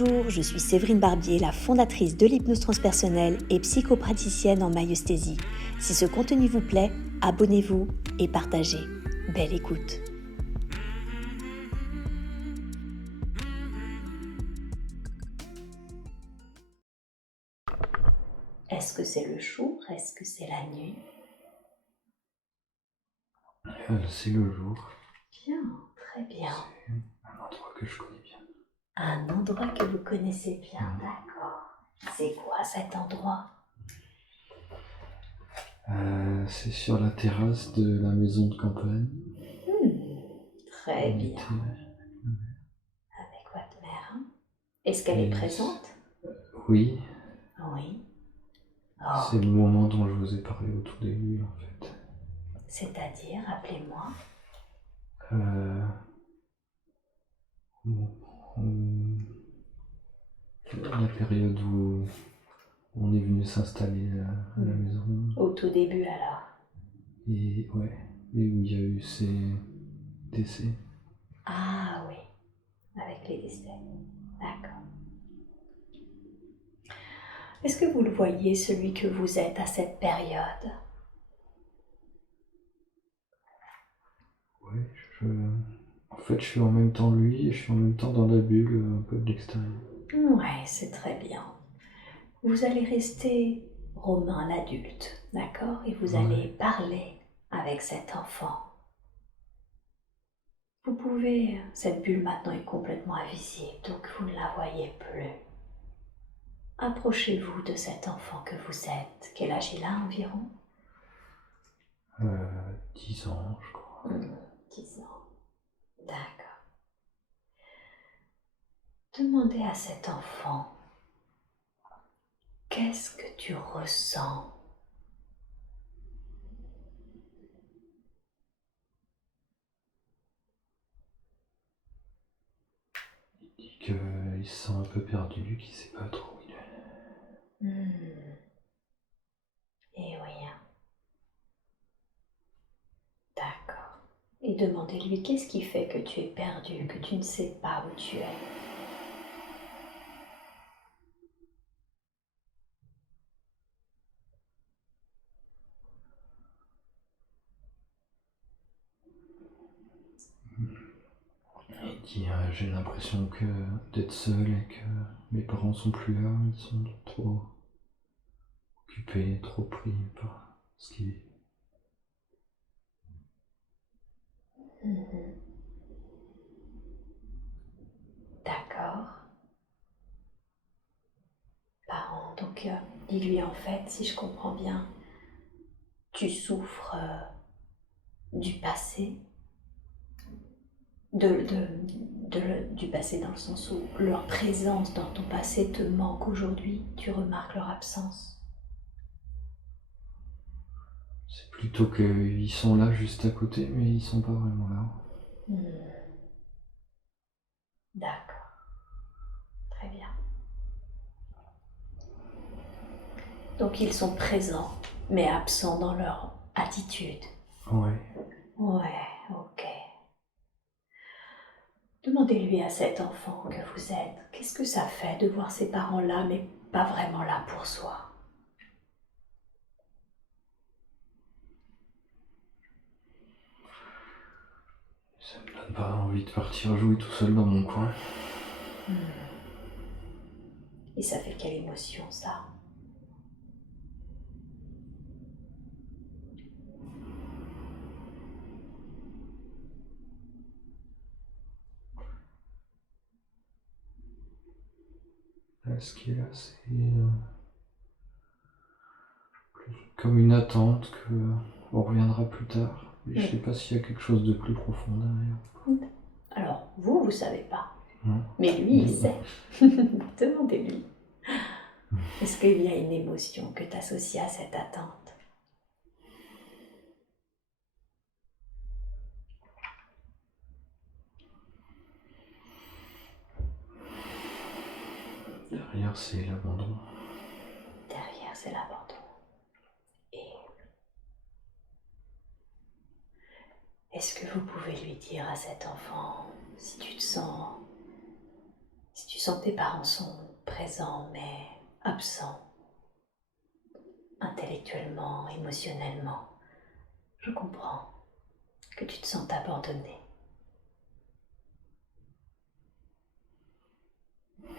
Bonjour, je suis Séverine Barbier, la fondatrice de l'hypnose transpersonnelle et psychopraticienne en maïeusthésie. Si ce contenu vous plaît, abonnez-vous et partagez. Belle écoute. Est-ce que c'est le jour? Est-ce que c'est la nuit? C'est le jour. Bien, très bien. C'est un endroit que je connais bien. Un endroit que vous connaissez bien, d'accord. C'est quoi cet endroit? C'est sur la terrasse de la maison de campagne. Très On bien. était- Avec votre mère. Est-ce qu'elle est Et présente? Oui, Oui. c'est le moment dont je vous ai parlé au tout début en fait. C'est-à-dire, appelez-moi. La période où on est venu s'installer à la maison. Au tout début alors. Et où il y a eu ces décès. Ah oui, avec les décès. D'accord. Est-ce que vous le voyez, celui que vous êtes à cette période? Ouais, en fait je suis en même temps lui et je suis en même temps dans la bulle un peu de l'extérieur. Ouais, c'est très bien. Vous allez rester Romain l'adulte, d'accord? Et vous allez parler avec cet enfant. Vous pouvez, cette bulle maintenant est complètement invisible, donc vous ne la voyez plus. Approchez-vous de cet enfant que vous êtes. Quel âge il a environ? 10 ans je crois. 10 ans. D'accord. Demandez à cet enfant, qu'est-ce que tu ressens? Il dit qu'il se sent un peu perdu, qu'il sait pas trop où il est. Et oui. D'accord. Et demandez-lui qu'est-ce qui fait que tu es perdu, que tu ne sais pas où tu es. Il dit j'ai l'impression que d'être seul et que mes parents sont plus là, ils sont trop occupés, trop pris par ce qui est. D'accord. Parent, donc dis-lui en fait, si je comprends bien, tu souffres du passé, du passé dans le sens où leur présence dans ton passé te manque aujourd'hui, tu remarques leur absence. C'est plutôt qu'ils sont là juste à côté, mais ils sont pas vraiment là. D'accord. Très bien. Donc ils sont présents, mais absents dans leur attitude. Ouais. Ouais, ok. Demandez-lui à cet enfant que vous êtes, qu'est-ce que ça fait de voir ses parents là, mais pas vraiment là pour soi? Ça me donne pas envie de partir jouer tout seul dans mon coin. Et ça fait quelle émotion ça? Là, ce qui est là, c'est comme une attente qu'on reviendra plus tard. Et je sais pas s'il y a quelque chose de plus profond derrière. Alors, vous savez pas. Non. Mais lui, il sait. Demandez-lui. Est-ce qu'il y a une émotion que tu associes à cette attente? Derrière, c'est l'abandon. Derrière, c'est l'abandon. Et est-ce que vous pouvez lui dire à cet enfant, si Si tu sens que tes parents sont présents mais absents, intellectuellement, émotionnellement, je comprends que tu te sens abandonné. Comment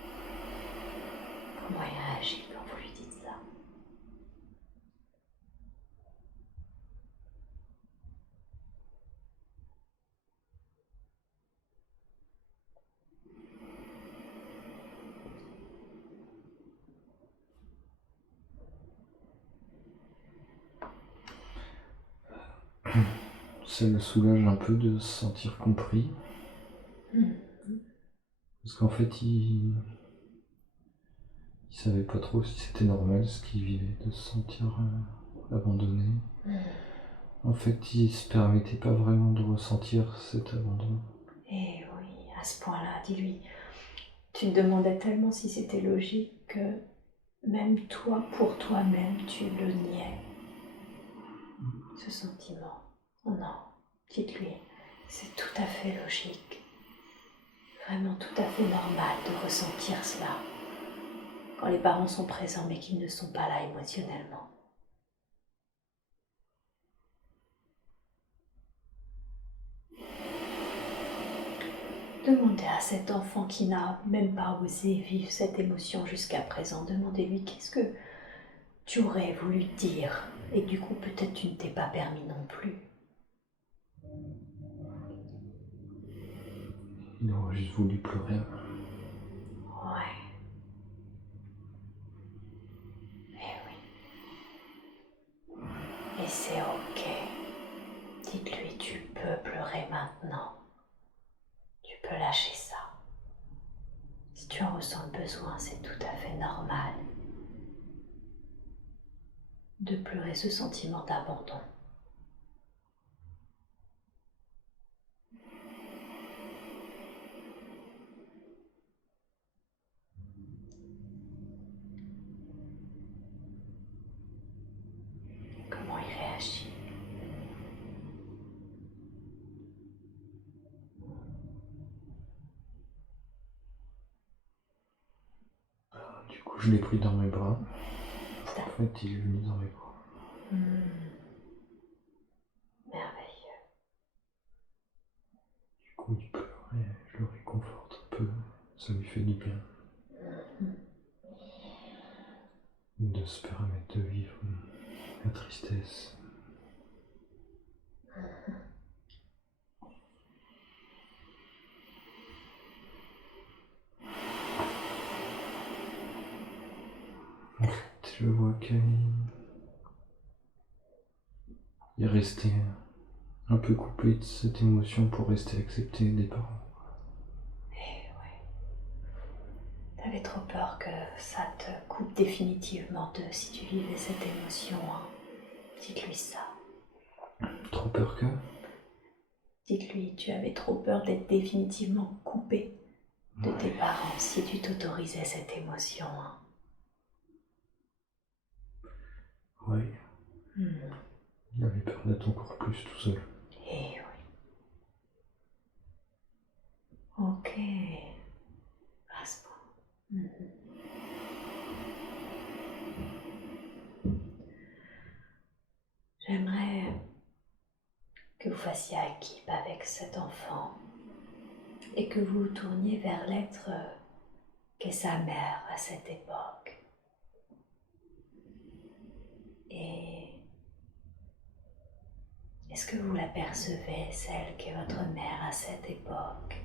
il réagit quand vous lui dites ça? Ça le soulage un peu de se sentir compris. Parce qu'en fait, il savait pas trop si c'était normal ce qu'il vivait, de se sentir abandonné. En fait, il se permettait pas vraiment de ressentir cet abandon. Et oui, à ce point-là, dis-lui, tu te demandais tellement si c'était logique que même toi, pour toi-même, tu le niais. Ce sentiment. Non, dites-lui, c'est tout à fait logique. Vraiment tout à fait normal de ressentir cela quand les parents sont présents mais qu'ils ne sont pas là émotionnellement. Demandez à cet enfant qui n'a même pas osé vivre cette émotion jusqu'à présent, demandez-lui qu'est-ce que tu aurais voulu dire et du coup peut-être tu ne t'es pas permis non plus. Il aurait juste voulu pleurer. Ouais. Eh oui. Et c'est ok. Dites-lui, tu peux pleurer maintenant. Tu peux lâcher ça. Si tu en ressens le besoin, c'est tout à fait normal de pleurer ce sentiment d'abandon. Comment il réagit? Du coup, je l'ai pris dans mes bras. En fait, il est venu dans mes bras. Merveilleux. Du coup, il pleure et je le réconforte un peu. Ça lui fait du bien. De se permettre de vivre la tristesse. En fait, je vois qu'il est resté un peu coupé de cette émotion pour rester accepté des parents. Eh ouais. T'avais trop peur que ça te coupe définitivement de si tu vivais cette émotion. Hein. Dites-lui ça. Trop peur que? Dites-lui, tu avais trop peur d'être définitivement coupé de tes parents si tu t'autorisais cette émotion. Hein. Oui. Il avait peur d'être encore plus tout seul. Eh oui. Ok. À ce point. J'aimerais que vous fassiez équipe avec cet enfant et que vous vous tourniez vers l'être qu'est sa mère à cette époque. Et est-ce que vous l'apercevez, celle qu'est votre mère à cette époque?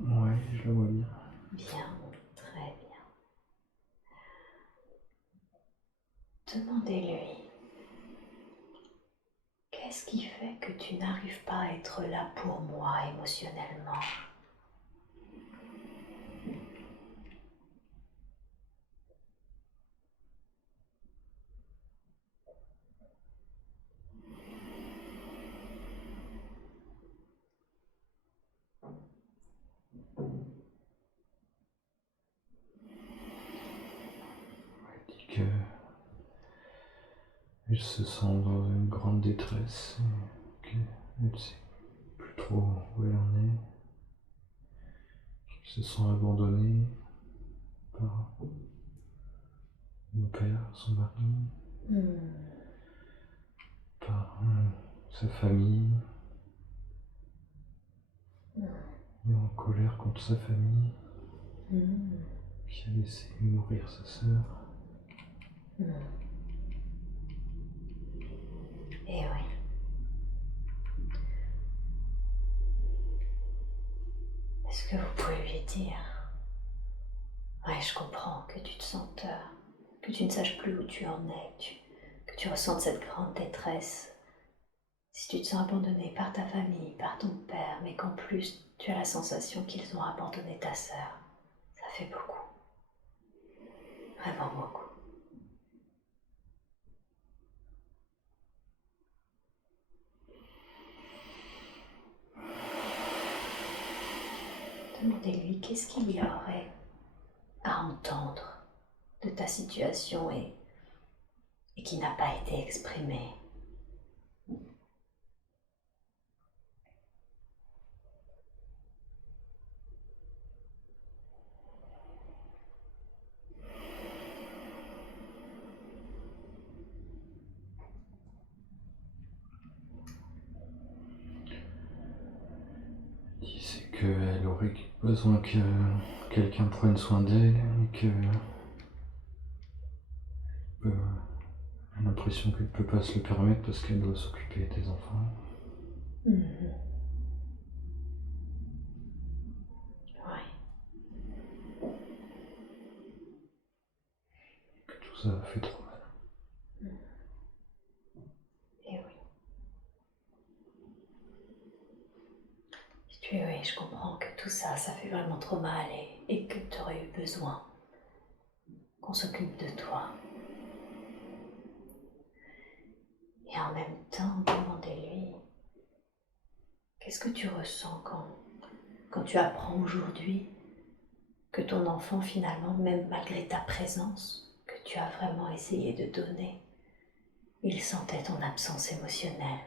Ouais, je la vois bien. Bien, très bien. Demandez-lui, qu'est-ce qui fait que tu n'arrives pas à être là pour moi émotionnellement? Elle dit que elle se sent dans une grande détresse et qu'elle ne sait plus trop où elle en est. se sent abandonné par mon père, son mari, par sa famille. Il est en colère contre sa famille, qui a laissé mourir sa sœur. Et oui. Est-ce que vous pouvez lui dire: ouais, je comprends que tu te sentes, que tu ne saches plus où tu en es, que tu ressentes cette grande détresse. Si tu te sens abandonné par ta famille, par ton père, mais qu'en plus tu as la sensation qu'ils ont abandonné ta sœur, ça fait beaucoup. Vraiment beaucoup. Demandez-lui qu'est-ce qu'il y aurait à entendre de ta situation et qui n'a pas été exprimé. C'est qu'elle aurait besoin que quelqu'un prenne soin d'elle et que elle a l'impression qu'elle ne peut pas se le permettre parce qu'elle doit s'occuper des enfants. Oui. Que tout ça fait trop mal. Et oui. Oui, je comprends que tout ça, ça fait vraiment trop mal et que tu aurais eu besoin qu'on s'occupe de toi. Et en même temps, demandez-lui, qu'est-ce que tu ressens quand tu apprends aujourd'hui que ton enfant finalement, même malgré ta présence, que tu as vraiment essayé de donner, il sentait ton absence émotionnelle.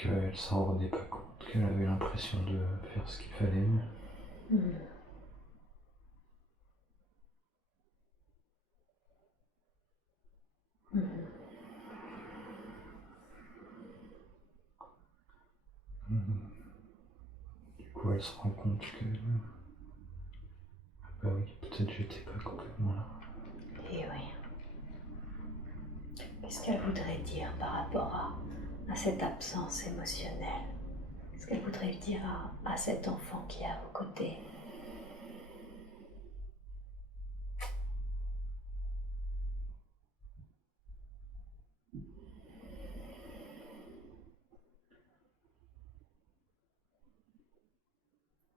Qu'elle s'en rendait pas compte, qu'elle avait l'impression de faire ce qu'il fallait. Du coup, elle se rend compte que bah oui, peut-être j'étais pas complètement là. Et oui. Qu'est-ce qu'elle voudrait dire par rapport à cette absence émotionnelle? Qu'est-ce qu'elle voudrait dire à cet enfant qui est à vos côtés?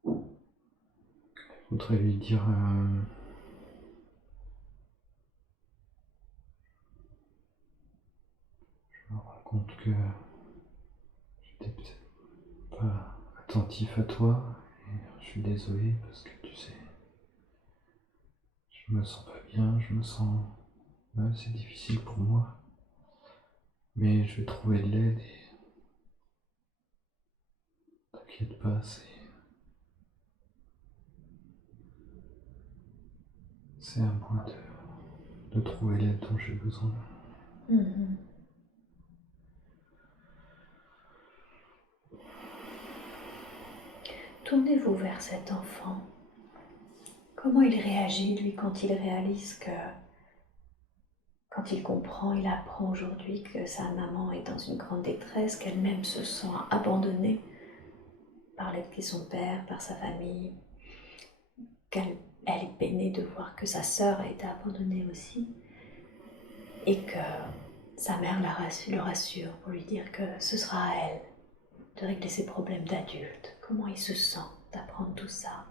Je voudrais lui dire je me rends compte que j'étais peut-être pas attentif à toi et je suis désolé parce que tu sais, je me sens pas bien, je me sens... c'est difficile pour moi, mais je vais trouver de l'aide et t'inquiète pas, c'est à moi de trouver l'aide dont j'ai besoin. Tournez-vous vers cet enfant. Comment il réagit, lui, quand il réalise quand il comprend, il apprend aujourd'hui que sa maman est dans une grande détresse, qu'elle-même se sent abandonnée par l'aide de son père, par sa famille, qu'elle est peinée de voir que sa sœur a été abandonnée aussi, et que sa mère le rassure pour lui dire que ce sera à elle de régler ses problèmes d'adulte. Comment il se sent d'apprendre tout ça?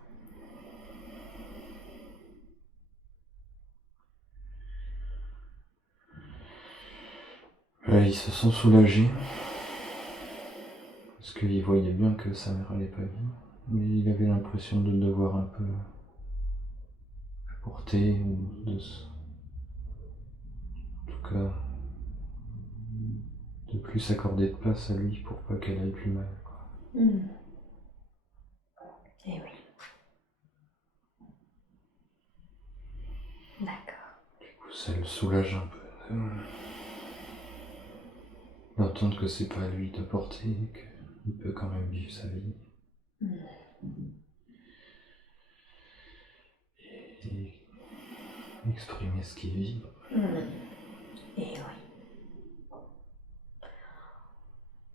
Il se sent soulagé parce qu'il voyait bien que sa mère allait pas bien, mais il avait l'impression de devoir un peu porter, ou en tout cas, de plus s'accorder de place à lui pour pas qu'elle aille plus mal, quoi. Eh oui. D'accord. Du coup, ça le soulage un peu d'entendre que c'est pas à lui de porter, qu'il peut quand même vivre sa vie. Et exprimer ce qu'il vit. Et oui.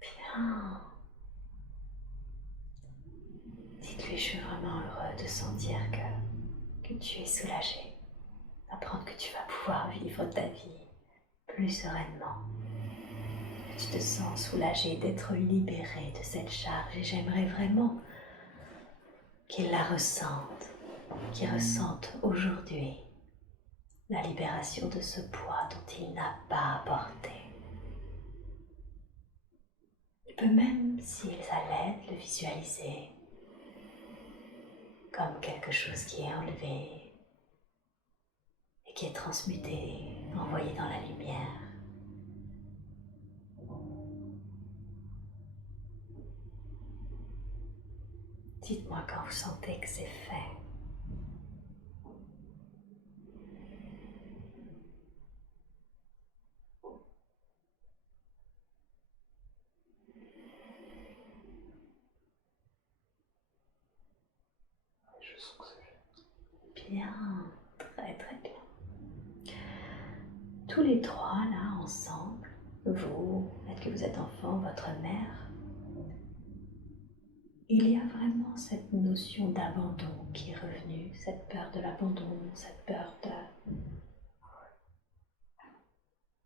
Bien. Dites-lui, je suis vraiment heureux de sentir que tu es soulagé, d'apprendre que tu vas pouvoir vivre ta vie plus sereinement, que tu te sens soulagé d'être libéré de cette charge. Et j'aimerais vraiment qu'il la ressente, qu'il ressente aujourd'hui la libération de ce poids dont il n'a pas à porter. Il peut même, s'il a l'aide, le visualiser comme quelque chose qui est enlevé et qui est transmuté, envoyé dans la lumière. Dites-moi quand vous sentez que c'est fait. Je sens que c'est fait. Bien, très très bien. Tous les trois là ensemble, vous, peut-être que vous êtes enfant, votre mère, il y a vraiment cette notion d'abandon qui est revenue, cette peur de l'abandon, cette peur de...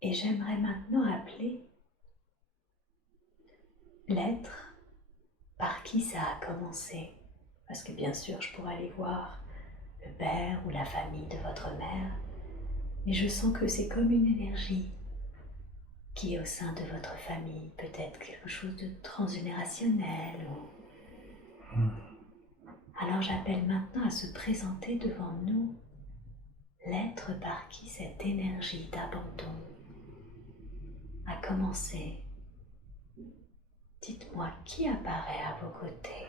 Et j'aimerais maintenant appeler l'être par qui ça a commencé. Parce que bien sûr, je pourrais aller voir le père ou la famille de votre mère, mais je sens que c'est comme une énergie qui est au sein de votre famille, peut-être quelque chose de transgénérationnel. Alors j'appelle maintenant à se présenter devant nous l'être par qui cette énergie d'abandon a commencé. Dites-moi qui apparaît à vos côtés.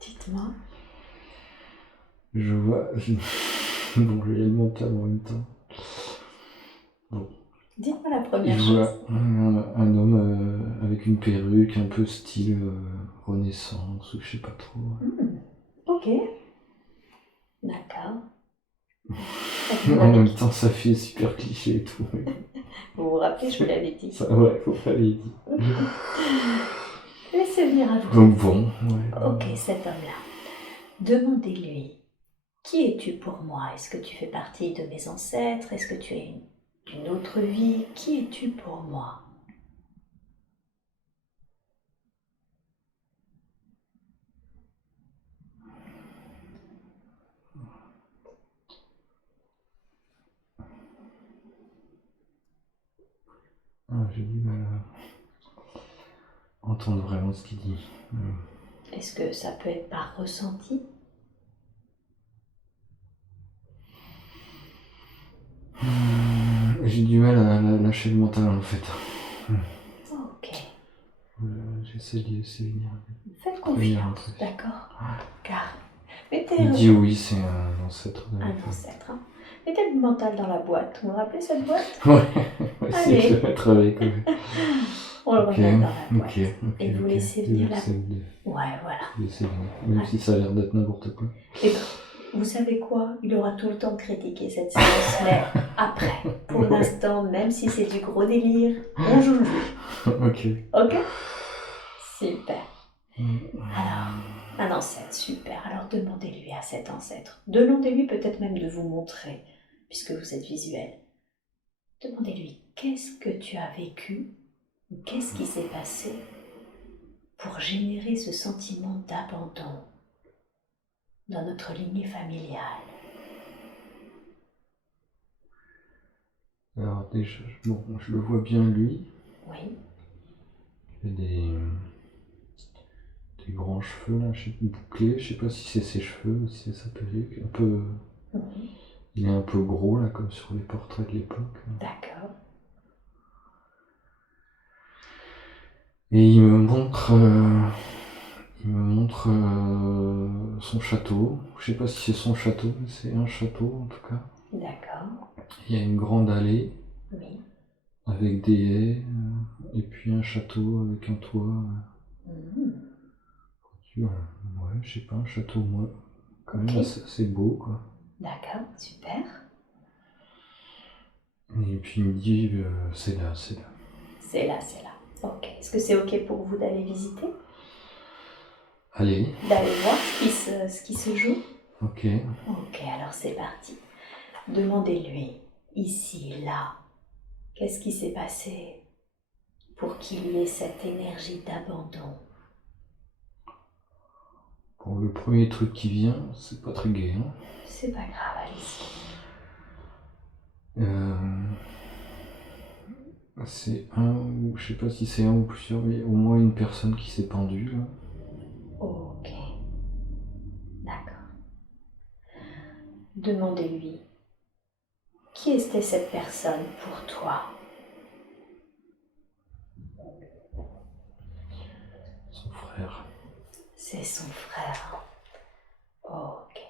Dites-moi. Je vois... Bon, je vais le mental en même temps. Bon. Dites-moi la première chose. Je vois un homme avec une perruque un peu style Renaissance ou je sais pas trop. Ok. D'accord. En même temps, ça fait super cliché et tout. Vous vous rappelez, je vous l'avais dit. Ça, ouais, faut pas les dire. Laissez venir à vous. Donc bon, ouais. Ok, cet homme-là. Demandez-lui, qui es-tu pour moi? Est-ce que tu fais partie de mes ancêtres? Est-ce que tu es d'une autre vie? Qui es-tu pour moi? J'ai du mal à entendre vraiment ce qu'il dit. Est-ce que ça peut être par ressenti? J'ai du mal à lâcher le mental en fait. Ok. J'essaie de laisser venir. Faites confiance, d'accord? Car mettez Il dit oui, c'est un ancêtre de la un femme. ancêtre. Hein. Mettez le mental dans la boîte. Vous vous rappelez cette boîte? Ouais, on va essayer de le mettre avec. On le remet dans la boîte. Ok. Et vous laissez venir la... Ouais, voilà. Laissez venir. Même si ça a l'air d'être n'importe quoi. Et vous savez quoi? Il aura tout le temps de critiquer cette séance, mais après, pour l'instant, même si c'est du gros délire, on joue le jeu. Ok. Ok? Super. Alors, un ancêtre, super. Alors demandez-lui à cet ancêtre. Demandez-lui peut-être même de vous montrer, puisque vous êtes visuel. Demandez-lui, qu'est-ce que tu as vécu, ou qu'est-ce qui s'est passé pour générer ce sentiment d'abandon dans notre lignée familiale. Alors déjà, bon, je le vois bien lui. Oui, Il a des grands cheveux là, bouclés. Je sais pas si c'est ses cheveux ou si c'est sa perruque. Un peu, oui, il est un peu gros là, comme sur les portraits de l'époque. d'accord. Et il me montre son château. Je sais pas si c'est son château, mais c'est un château en tout cas. D'accord, Il y a une grande allée oui. avec des haies, et puis un château avec un toit. Mhm. Ouais, je sais pas, un château moi, quand même Ok, assez beau quoi. d'accord, super. Et puis il me dit, c'est là, c'est là. C'est là, c'est là. Ok, est-ce que c'est ok pour vous d'aller visiter? Allez, D'aller voir ce qui se joue? ok. Ok, alors c'est parti. Demandez-lui, ici, là, qu'est-ce qui s'est passé pour qu'il y ait cette énergie d'abandon? Bon, le premier truc qui vient, c'est pas très gai. Hein. C'est pas grave, allez-y. C'est je sais pas si c'est un ou plusieurs, mais au moins une personne qui s'est pendue là. Ok, d'accord. Demandez-lui, qui était cette personne pour toi? Son frère. C'est son frère. Ok.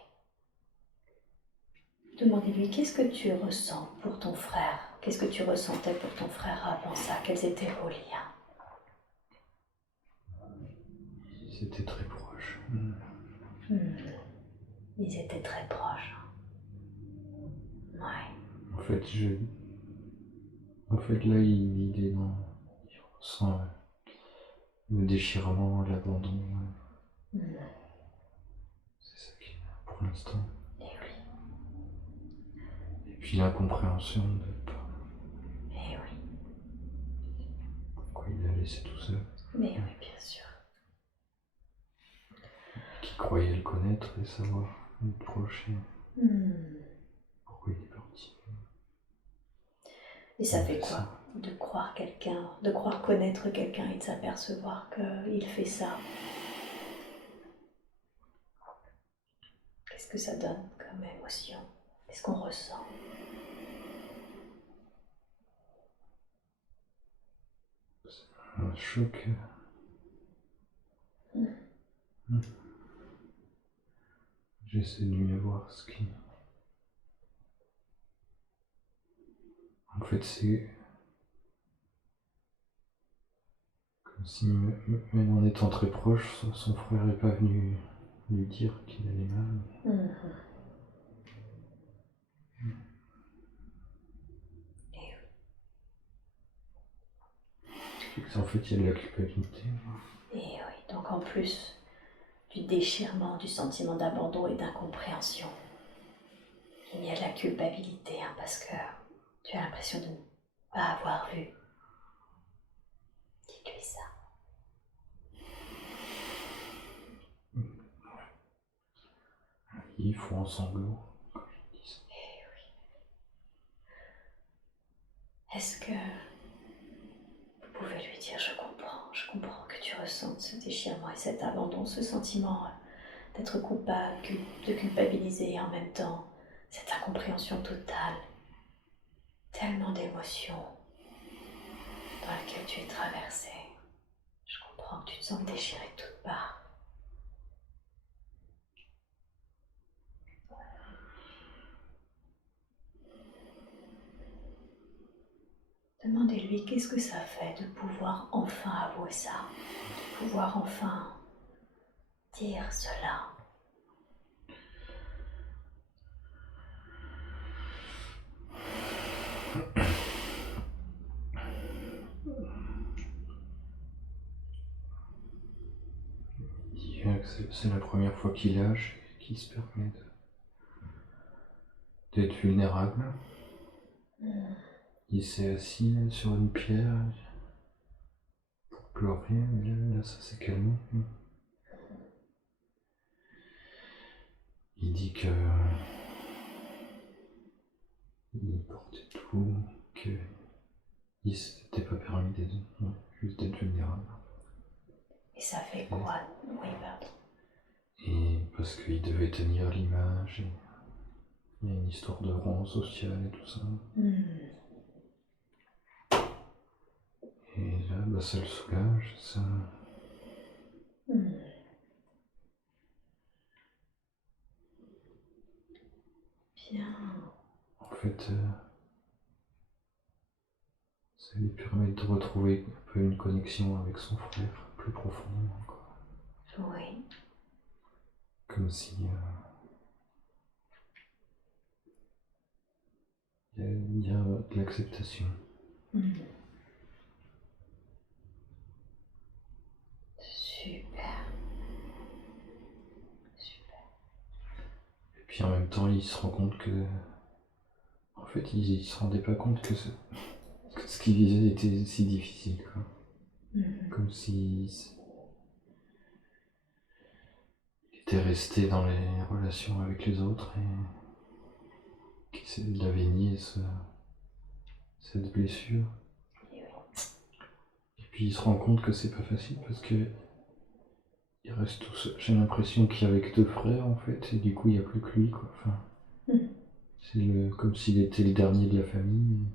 Demandez-lui, qu'est-ce que tu ressens pour ton frère? Qu'est-ce que tu ressentais pour ton frère avant ça? Quels étaient vos liens? C'était très proche. Hmm, Ils étaient très proches. Ouais. En fait, là, il est dans. Il ressent le déchirement, l'abandon. Hmm, C'est ça qui est pour l'instant. Et oui, Et puis l'incompréhension de pas et oui, pourquoi il l'a laissé tout seul. mais oui, bien sûr. Qui croyait le connaître et savoir être proche et Hmm. pourquoi il est parti. Et ça Il fait fait quoi ça. de croire quelqu'un, de croire connaître quelqu'un et de s'apercevoir qu'il fait ça? Qu'est-ce que ça donne comme émotion? Qu'est-ce qu'on ressent? Un choc. Hmm. J'essaie de mieux voir ce qui. En fait, c'est comme si, même en étant très proche, son frère n'est pas venu lui dire qu'il allait mal. Mhm. Et En fait, il y a de la culpabilité. oui, et oui. Donc en plus du déchirement, du sentiment d'abandon et d'incompréhension, il y a de la culpabilité, hein, parce que tu as l'impression de ne pas avoir vu. Dites-lui ça. Il faut en sanglots. Est-ce que vous pouvez lui dire, je comprends que tu ressentes ce déchirement et cet abandon, ce sentiment d'être coupable, de culpabiliser et en même temps cette incompréhension totale, tellement d'émotions dans lesquelles tu es traversé. Je comprends que tu te sens déchiré de toutes parts. Demandez-lui qu'est-ce que ça fait de pouvoir enfin avouer ça, de pouvoir enfin dire cela. Il dit que c'est la première fois qu'il lâche et qu'il se permet d'être vulnérable. Il s'est assis sur une pierre pour pleurer, mais là ça s'est calmé. il dit que il portait tout, qu'il s'était pas permis d'être, juste d'être vulnérable. Et ça fait quoi? Oui, pardon. Et parce qu'il devait tenir l'image, et il y a une histoire de rang social et tout ça. Et là, ça le soulage, ça. Bien. En fait, ça lui permet de retrouver un peu une connexion avec son frère, plus profondément, quoi. Oui. Comme si il y a de l'acceptation. Super. Super. Et puis en même temps, il se rend compte que, en fait, il se rendait pas compte que ce qu'il vivait était si difficile, quoi. Comme s'il était resté dans les relations avec les autres et qu'il avait nié cette blessure. Et puis il se rend compte que c'est pas facile parce que il reste tout seul. J'ai l'impression qu'il y avait que 2 frères en fait, et du coup il n'y a plus que lui, quoi. Enfin, c'est comme s'il était le dernier de la famille,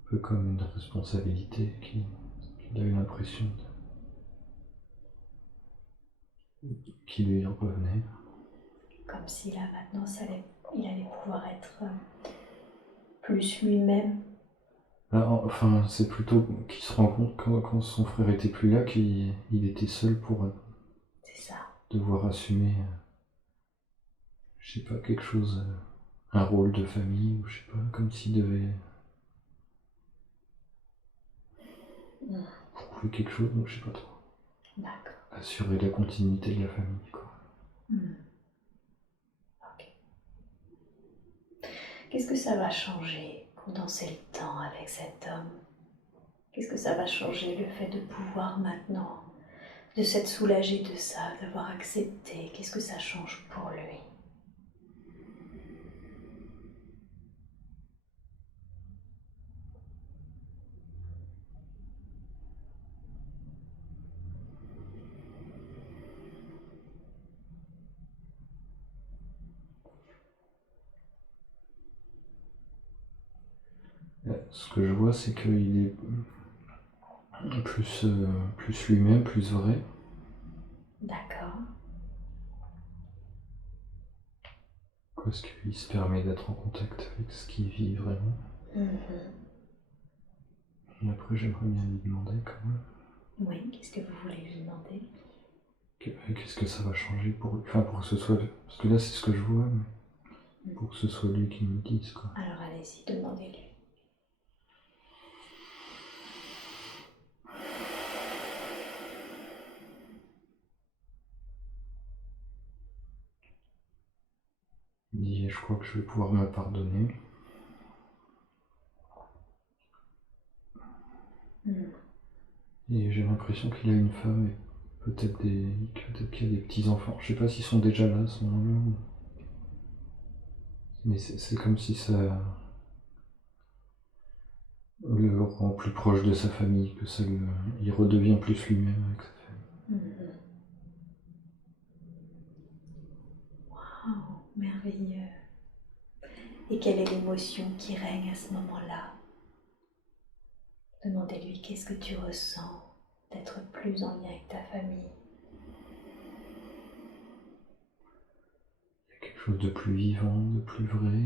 un peu comme une responsabilité qu'il a eu l'impression qui lui revenait. Comme si là maintenant il allait pouvoir être plus lui-même. Là, enfin, c'est plutôt qu'il se rend compte quand son frère était plus là qu'il était seul pour C'est ça. devoir assumer, je sais pas, quelque chose, un rôle de famille, ou je sais pas, comme s'il devait prouver quelque chose, donc je sais pas trop. D'accord. Assurer la continuité de la famille, quoi. Ok. Qu'est-ce que ça va changer, condenser le temps avec cet homme? Qu'est-ce que ça va changer, le fait de pouvoir maintenant, de s'être soulagé de ça, d'avoir accepté? Qu'est-ce que ça change pour lui? Ce que je vois, c'est qu'il est plus lui-même, plus vrai. D'accord. Parce qu'il se permet d'être en contact avec ce qu'il vit vraiment. Et après, j'aimerais bien lui demander quand même. Oui, qu'est-ce que vous voulez lui demander? Qu'est-ce que ça va changer pour lui? Enfin, pour que ce soit. Parce que là, c'est ce que je vois, mais pour que ce soit lui qui me le dise, quoi. Alors allez-y, demandez-lui. Il dit, je crois que je vais pouvoir me pardonner. Et j'ai l'impression qu'il a une femme et peut-être qu'il y a des petits-enfants. Je sais pas s'ils sont déjà là à ce moment-là. Mais c'est comme si ça le rend plus proche de sa famille, que il redevient plus lui-même avec sa famille. Waouh, merveilleux. Et quelle est l'émotion qui règne à ce moment-là? Demandez-lui qu'est-ce que tu ressens d'être plus en lien avec ta famille. Il y a quelque chose de plus vivant, de plus vrai.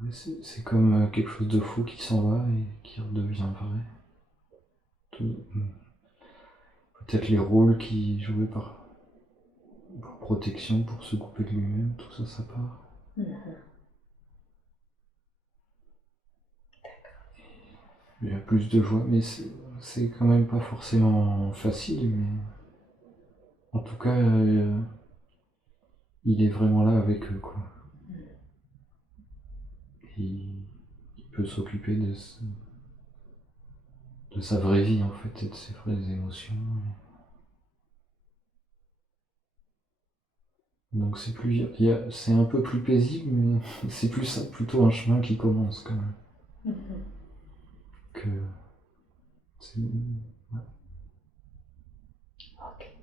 Ouais, c'est comme quelque chose de fou qui s'en va et qui redevient vrai. Peut-être les rôles qu'il jouait par protection, pour se couper de lui-même, tout ça, ça part. Il y a plus de joie, mais c'est quand même pas forcément facile, mais en tout cas, il est vraiment là avec eux, quoi. Et il peut s'occuper de sa vraie vie en fait et de ses vraies émotions. Donc c'est plus, c'est un peu plus paisible, mais c'est plutôt un chemin qui commence quand même. Que c'est... ouais. Ok.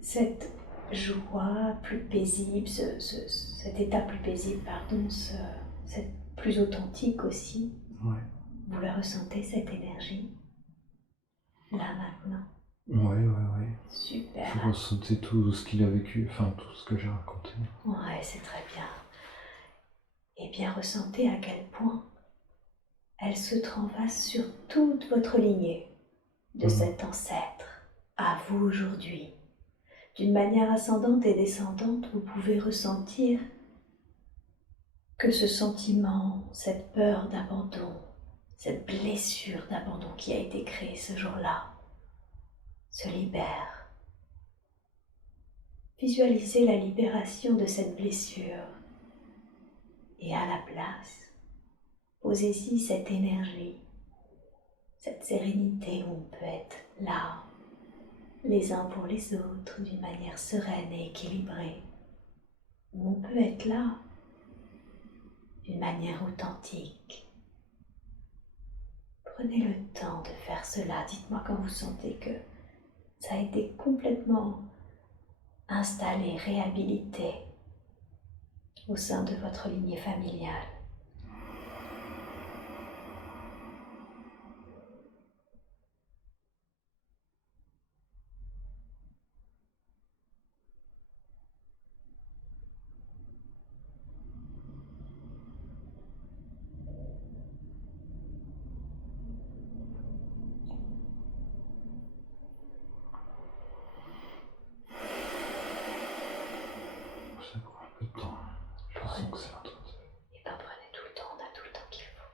Cette joie plus paisible, cet état plus paisible, pardon, c'est plus authentique aussi. Ouais. Vous la ressentez, cette énergie, là maintenant? Ouais. Super. Je ressentais tout ce qu'il a vécu, enfin tout ce que j'ai raconté. Ouais, c'est très bien. Et bien ressentez à quel point elle se transvase sur toute votre lignée de cet ancêtre à vous aujourd'hui. D'une manière ascendante et descendante, vous pouvez ressentir que ce sentiment, cette peur d'abandon, cette blessure d'abandon qui a été créée ce jour-là, se libère. Visualisez la libération de cette blessure et à la place, posez-y cette énergie, cette sérénité où on peut être là, les uns pour les autres, d'une manière sereine et équilibrée, où on peut être là, d'une manière authentique. Prenez le temps de faire cela. Dites-moi quand vous sentez que ça a été complètement installé, réhabilité au sein de votre lignée familiale. Ça prend un peu de temps. Je sens que c'est un truc. Et bien prenez tout le temps, on a tout le temps qu'il faut.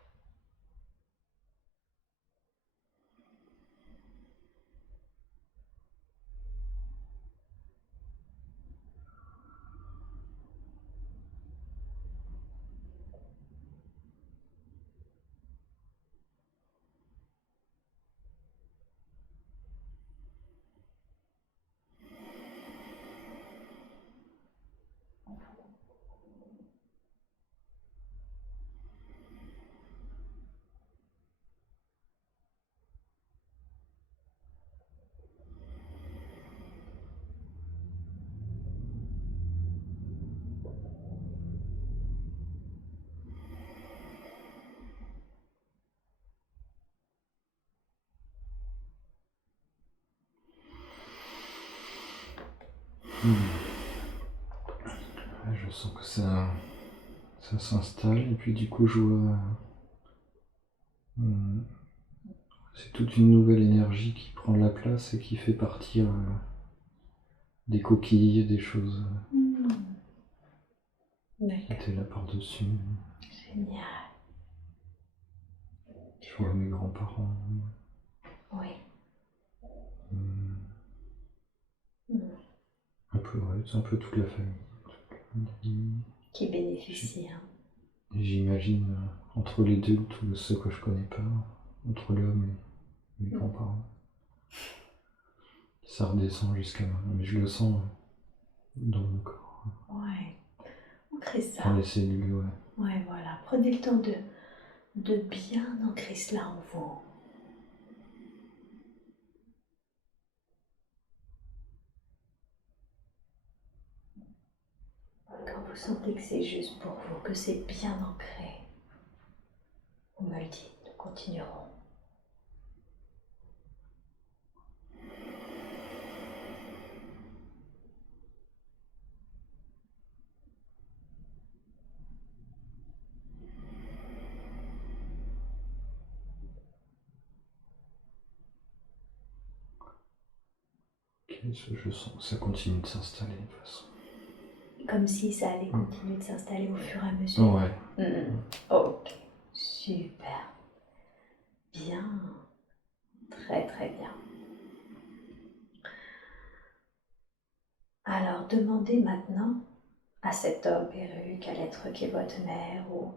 Ouais, je sens que ça s'installe et puis du coup je vois c'est toute une nouvelle énergie qui prend la place et qui fait partir des coquilles, des choses qui étaient là par-dessus. Génial. Je vois mes grands-parents. Oui. Un peu, ouais, c'est un peu toute la famille. Qui bénéficie. Hein. J'imagine entre les deux, tous ceux que je connais pas, entre l'homme et mes grands-parents. Ça redescend jusqu'à maintenant, mais je le sens dans mon corps. Ouais. Ancrez ça. Dans les cellules, ouais. Ouais, voilà. Prenez le temps de bien ancrer cela en vous. Quand vous sentez que c'est juste pour vous, que c'est bien ancré, vous me le dites, nous continuerons. Je sens que ça continue de s'installer de toute façon. Comme si ça allait continuer de s'installer au fur et à mesure. Ouais. Ok, super. Bien. Très très bien. Alors demandez maintenant à cet homme perruque, à l'être qui est votre mère, ou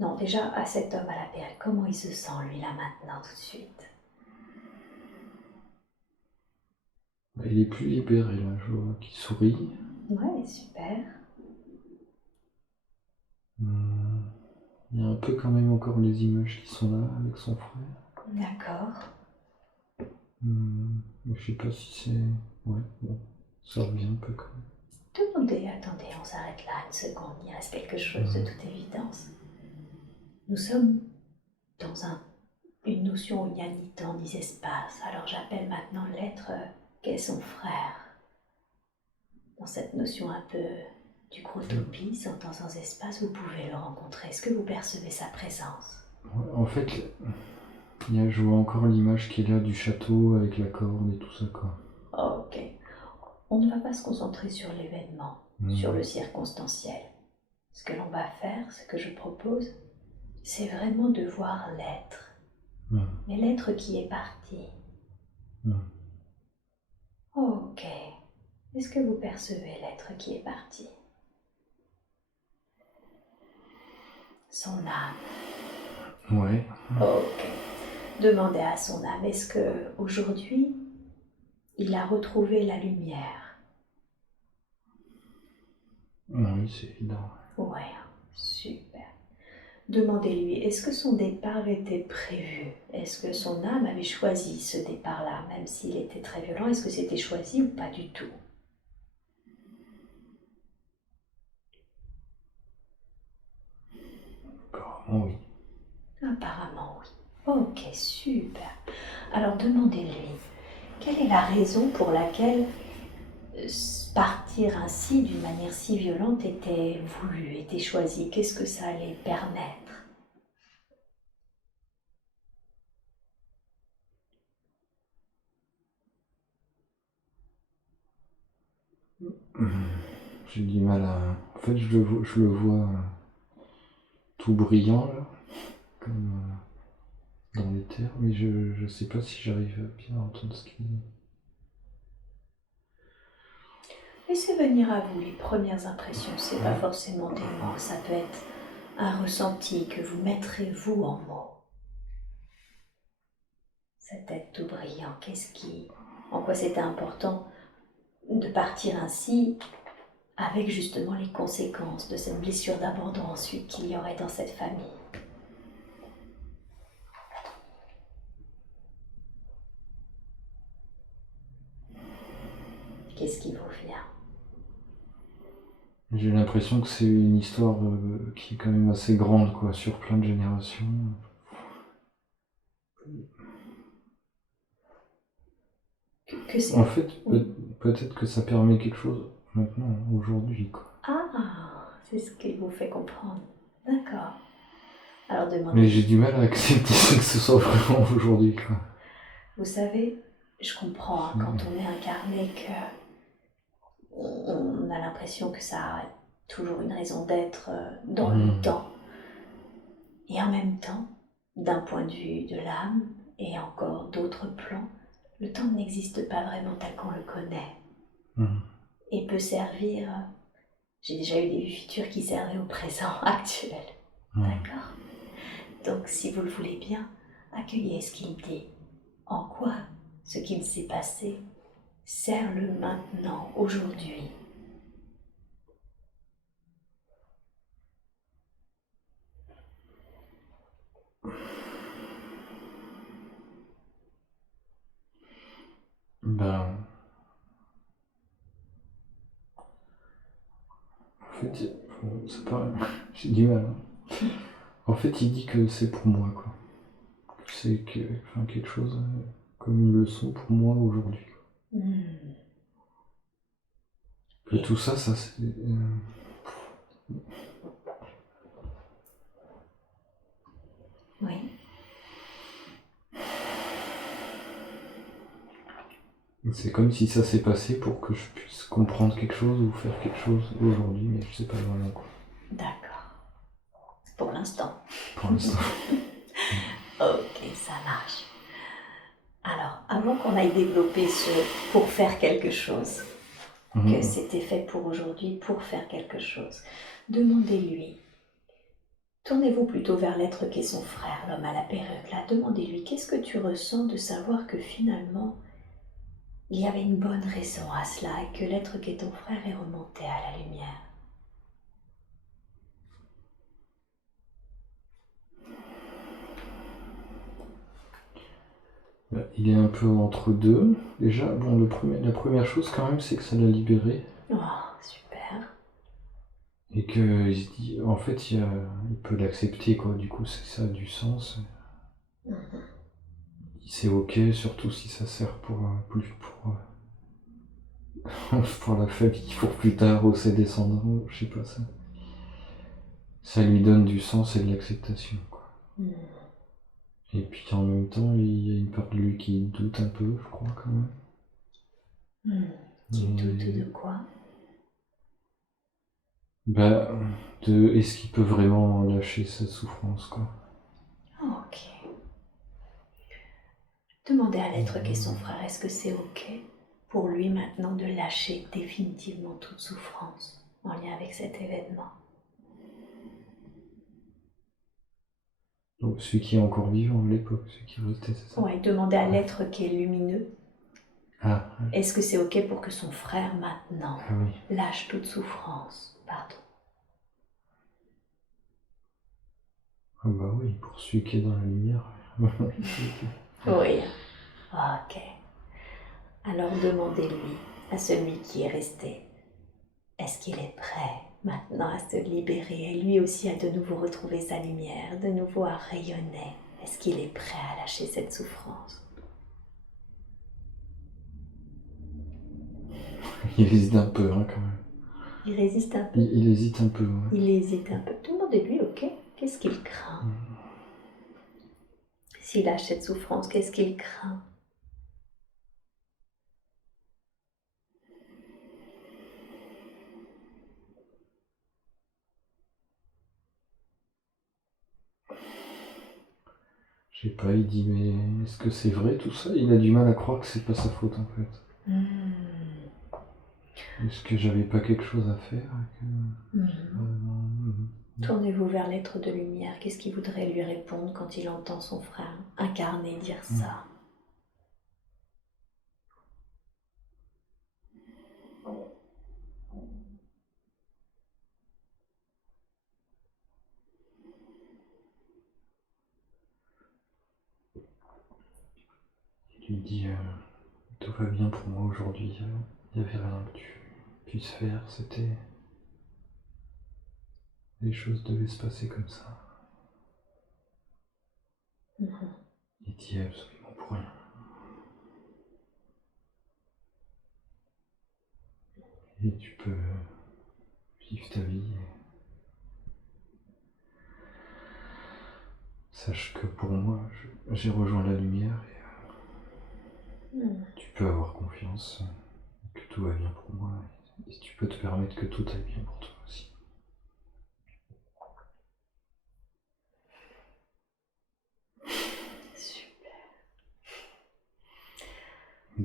Non, déjà, à cet homme à la perle, comment il se sent, lui, là, maintenant, tout de suite? Il est plus libéré, là, je vois qu'il sourit. Ouais, super. Il y a un peu quand même encore les images qui sont là, avec son frère. D'accord. Je sais pas si c'est... Ouais, bon, ça revient un peu quand même. Attendez, on s'arrête là une seconde, il reste quelque chose de toute évidence. Nous sommes dans une notion où il n'y a ni temps ni espace, alors j'appelle maintenant l'être qu'est son frère. Dans cette notion un peu du chronotopie, sans temps sans espace, vous pouvez le rencontrer. Est-ce que vous percevez sa présence? Ouais, en fait, je vois encore l'image qui est là du château avec la corde et tout ça, quoi. Ok. On ne va pas se concentrer sur l'événement, sur le circonstanciel. Ce que l'on va faire, ce que je propose, c'est vraiment de voir l'être. Mais l'être qui est parti. Ok. Est-ce que vous percevez l'être qui est parti? Son âme. Ouais. Ok. Demandez à son âme, est-ce que aujourd'hui il a retrouvé la lumière? Oui, c'est évident. Ouais, super. Demandez-lui, est-ce que son départ était prévu? Est-ce que son âme avait choisi ce départ-là, même s'il était très violent? Est-ce que c'était choisi ou pas du tout? Apparemment, oui. Apparemment, oui. Ok, super. Alors demandez-lui, quelle est la raison pour laquelle partir ainsi, d'une manière si violente, était voulu, était choisi? Qu'est-ce que ça allait permettre? J'ai du mal à... En fait, je le vois tout brillant, là, comme dans l'éther, mais je sais pas si j'arrive à bien entendre ce qu'il dit. Laissez venir à vous les premières impressions, c'est pas forcément des mots, ça peut être un ressenti que vous mettrez vous en mots. Cet être tout brillant, en quoi c'était important de partir ainsi, avec justement les conséquences de cette blessure d'abandon ensuite qu'il y aurait dans cette famille. Qu'est-ce qui vous vient? J'ai l'impression que c'est une histoire qui est quand même assez grande, quoi, sur plein de générations. Que c'est... En fait, peut-être que ça permet quelque chose maintenant, aujourd'hui, quoi. Ah, c'est ce qu'il vous fait comprendre. D'accord. Alors demandez... Mais j'ai du mal à accepter que ce soit vraiment aujourd'hui, quoi. Vous savez, je comprends quand on est incarné que on a l'impression que ça a toujours une raison d'être dans le temps. Et en même temps, d'un point de vue de l'âme et encore d'autres plans, le temps n'existe pas vraiment tel qu'on le connaît. Et peut servir... J'ai déjà eu des vues futures qui servaient au présent actuel. D'accord? Donc, si vous le voulez bien, accueillez ce qu'il dit. En quoi ce qu'il s'est passé sert le maintenant, aujourd'hui. Ben... En fait, c'est pas... J'ai du mal. Hein. En fait, il dit que c'est pour moi, quoi. C'est quelque chose comme une leçon pour moi aujourd'hui. Et tout ça c'est... Oui. C'est comme si ça s'est passé pour que je puisse comprendre quelque chose ou faire quelque chose aujourd'hui, mais je sais pas vraiment quoi. D'accord. Pour l'instant. Pour l'instant. Ok, ça marche. Alors, avant qu'on aille développer ce pour faire quelque chose, que c'était fait pour aujourd'hui, pour faire quelque chose, demandez-lui, Tournez-vous plutôt vers l'être qu'est son frère, l'homme à la perruque. Là, demandez-lui qu'est-ce que tu ressens de savoir que finalement, il y avait une bonne raison à cela et que l'être qu'est ton frère est remonté à la lumière. Il est un peu entre deux. Déjà, bon, la première chose quand même, c'est que ça l'a libéré. Oh, super. Et qu'il se dit, en fait, il peut l'accepter, quoi. Du coup, ça a du sens. C'est ok, surtout si ça sert pour pour la famille, pour plus tard, ou ses descendants, je sais pas ça. Ça lui donne du sens et de l'acceptation, quoi. Et puis en même temps, il y a une part de lui qui doute un peu, je crois, quand même. Qui doute de quoi? Bah, est-ce qu'il peut vraiment lâcher sa souffrance, quoi. Ok. Demandez à l'être qu'est son frère, est-ce que c'est ok pour lui maintenant de lâcher définitivement toute souffrance en lien avec cet événement? Donc celui qui est encore vivant à l'époque, celui qui est resté, c'est ça? Ouais, demandez à l'être qui est lumineux. Ah, ouais. Est-ce que c'est ok pour que son frère maintenant oui. lâche toute souffrance? Pardon. Ah bah oui, pour celui qui est dans la lumière. Oui. Ok. Alors demandez-lui à celui qui est resté, est-ce qu'il est prêt maintenant à se libérer et lui aussi à de nouveau retrouver sa lumière, de nouveau à rayonner? Est-ce qu'il est prêt à lâcher cette souffrance? Il hésite un peu, hein, quand même. Il résiste un peu? Il hésite un peu, ouais. Il hésite un peu. Demandez-lui, ok, qu'est-ce qu'il craint? S'il lâche cette souffrance, qu'est-ce qu'il craint? Je sais pas, il dit, mais est-ce que c'est vrai tout ça? Il a du mal à croire que c'est pas sa faute, en fait. Est-ce que j'avais pas quelque chose à faire? Tournez-vous vers l'être de lumière. Qu'est-ce qu'il voudrait lui répondre quand il entend son frère incarné dire ça? Il lui dit, tout va bien pour moi aujourd'hui. Il n'y avait rien que tu puisses faire. C'était... Les choses devaient se passer comme ça. Il dit absolument pour rien. Et tu peux vivre ta vie. Sache que pour moi, j'ai rejoint la lumière et tu peux avoir confiance que tout va bien pour moi. Et tu peux te permettre que tout aille bien pour toi aussi. Super.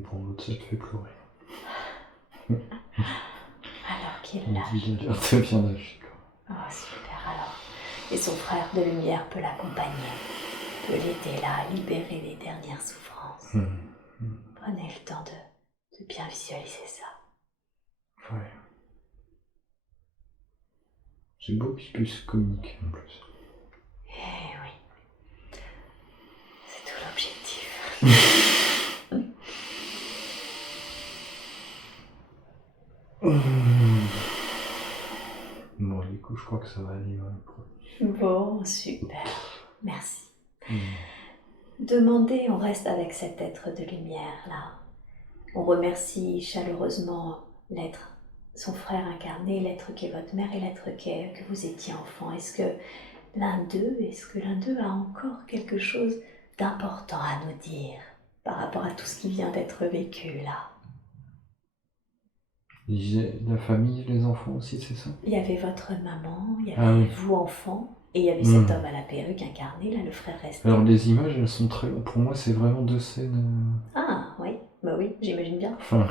Pour l'autre, ça te fait pleurer. Alors qu'il lâche. Il a l'air de bien lâcher. Oh, super alors. Et son frère de lumière peut l'accompagner, peut l'aider là à libérer les dernières souffrances. Prenez le temps de bien visualiser ça. Ouais. C'est beau qu'ils puissent communiquer en plus. Eh oui. C'est tout l'objectif. Bon, du coup, je crois que ça va aller. Bon, super. Merci. Demandez, on reste avec cet être de lumière là. On remercie chaleureusement l'être, son frère incarné, l'être qui est votre mère et l'être que vous étiez enfant. Est-ce que l'un d'eux a encore quelque chose d'important à nous dire par rapport à tout ce qui vient d'être vécu là? La famille, les enfants aussi, c'est ça? Il y avait votre maman, il y avait vous enfant, et il y avait cet homme à la perruque incarné, là le frère resté. Alors les images, elles sont très... Pour moi, c'est vraiment deux scènes... Ah oui, bah oui. j'imagine bien. Enfin,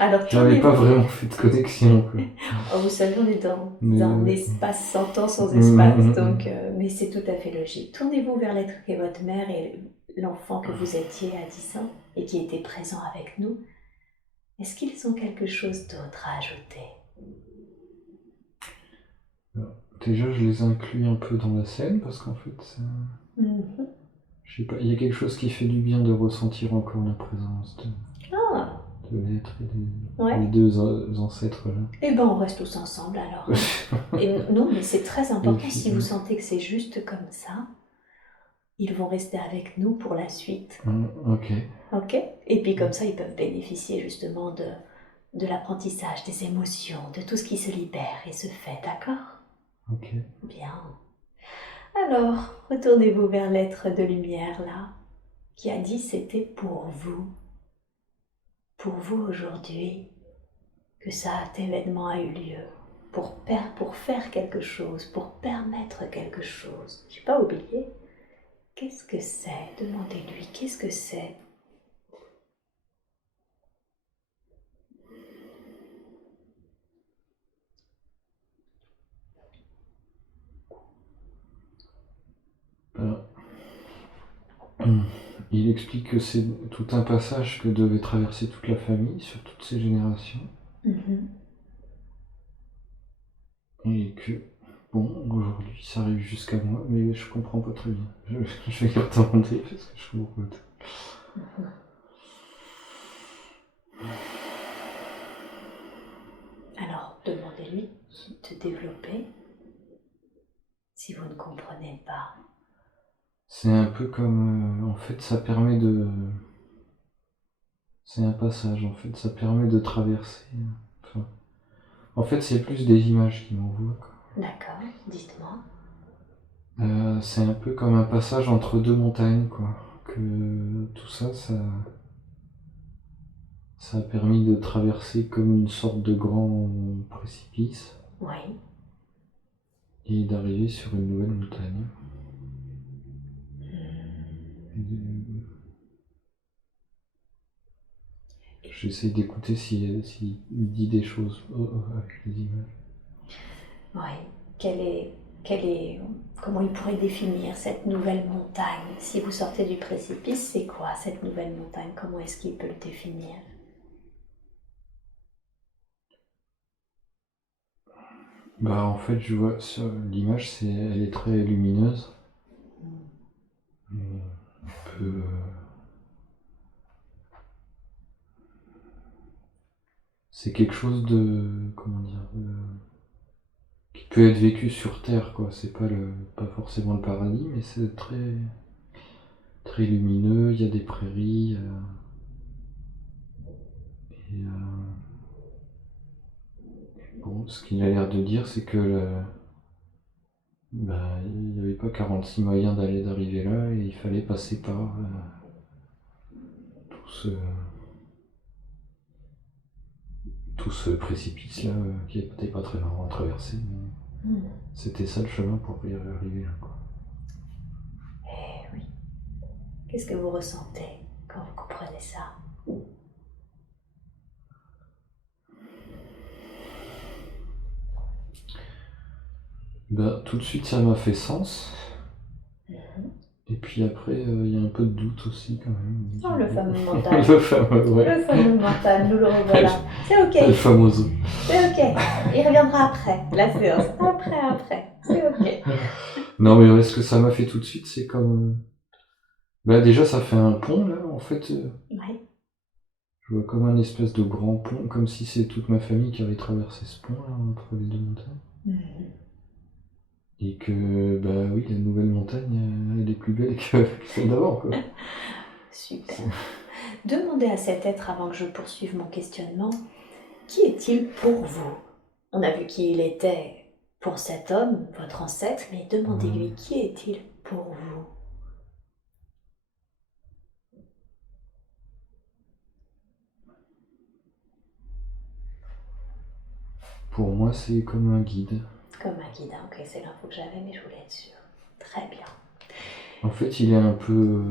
Alors, j'avais pas tournez-vous. vraiment fait de connexion, quoi. Oh, vous savez, on est dans Mais un ouais. espace sans temps, sans Mm, espace, mm, donc, mm. mais c'est tout à fait logique. Tournez-vous vers l'être qu'est votre mère et l'enfant que vous étiez à 10 ans et qui était présent avec nous. Est-ce qu'ils ont quelque chose d'autre à ajouter? Déjà, je les inclus un peu dans la scène parce qu'en fait, Mhm. je sais pas, il y a quelque chose qui fait du bien de ressentir encore la présence Ah, de l'être et des ouais. deux ancêtres là. Eh ben, on reste tous ensemble alors. Et non, mais c'est très Et important. puis, Si vous sentez que c'est juste comme ça, ils vont rester avec nous pour la suite. ok. Ok? Et puis comme ça, ils peuvent bénéficier justement de l'apprentissage, des émotions, de tout ce qui se libère et se fait, d'accord? Ok. Bien. Alors, retournez-vous vers l'être de lumière là, qui a dit c'était pour vous aujourd'hui, que cet événement a eu lieu, pour faire quelque chose, pour permettre quelque chose. J'ai pas oublié. Qu'est-ce que c'est? Demandez-lui, qu'est-ce que c'est? Alors, il explique que c'est tout un passage que devait traverser toute la famille sur toutes ces générations. Mhm. Et que, bon, aujourd'hui ça arrive jusqu'à moi, mais je comprends pas très bien. Je vais y retourner parce que je comprends pas tout. Alors, demandez-lui de développer si vous ne comprenez pas. C'est un peu comme, en fait, ça permet de... C'est un passage, en fait, ça permet de traverser. Enfin, en fait, c'est plus des images qui m'envoient, quoi. D'accord, dites-moi. C'est un peu comme un passage entre deux montagnes, quoi. Que tout ça, ça a permis de traverser comme une sorte de grand précipice Oui. et d'arriver sur une nouvelle montagne. J'essaie d'écouter s'il dit des choses avec les images. Oui. Comment il pourrait définir cette nouvelle montagne? Si vous sortez du précipice, c'est quoi cette nouvelle montagne? Comment est-ce qu'il peut le définir? Bah en fait je vois sur l'image elle est très lumineuse. Un peu, c'est quelque chose de comment dire qui peut être vécu sur Terre quoi. C'est pas forcément le paradis mais c'est très lumineux. Il y a des prairies et bon ce qu'il a l'air de dire c'est que bah, il n'y avait pas 46 moyens d'arriver là et il fallait passer par tout ce précipice là qui n'était pas très marrant à traverser. Mais c'était ça le chemin pour y arriver là, quoi. Eh oui. Qu'est-ce que vous ressentez quand vous comprenez ça? Bah, tout de suite ça m'a fait sens. Et puis après il y a un peu de doute aussi quand même. Oh, le fameux mental. Le fameux, ouais. Le fameux mental, nous le revoilà. C'est ok. Le famoso. C'est ok. Il reviendra après la séance. Après. C'est ok. Non mais ouais, ce que ça m'a fait tout de suite c'est comme... Bah déjà ça fait un pont là en fait. Ouais. Je vois comme un espèce de grand pont, comme si c'est toute ma famille qui avait traversé ce pont là entre les deux montagnes. Et que, bah oui, la nouvelle montagne, elle est plus belle que celle d'avant, quoi. Super. Demandez à cet être, avant que je poursuive mon questionnement, qui est-il pour vous? On a vu qui il était pour cet homme, votre ancêtre, mais demandez-lui, qui est-il pour vous? Pour moi, c'est comme un guide. Comme un guide, hein. Ok, c'est l'info que j'avais, mais je voulais être sûre. Très bien. En fait, il est un peu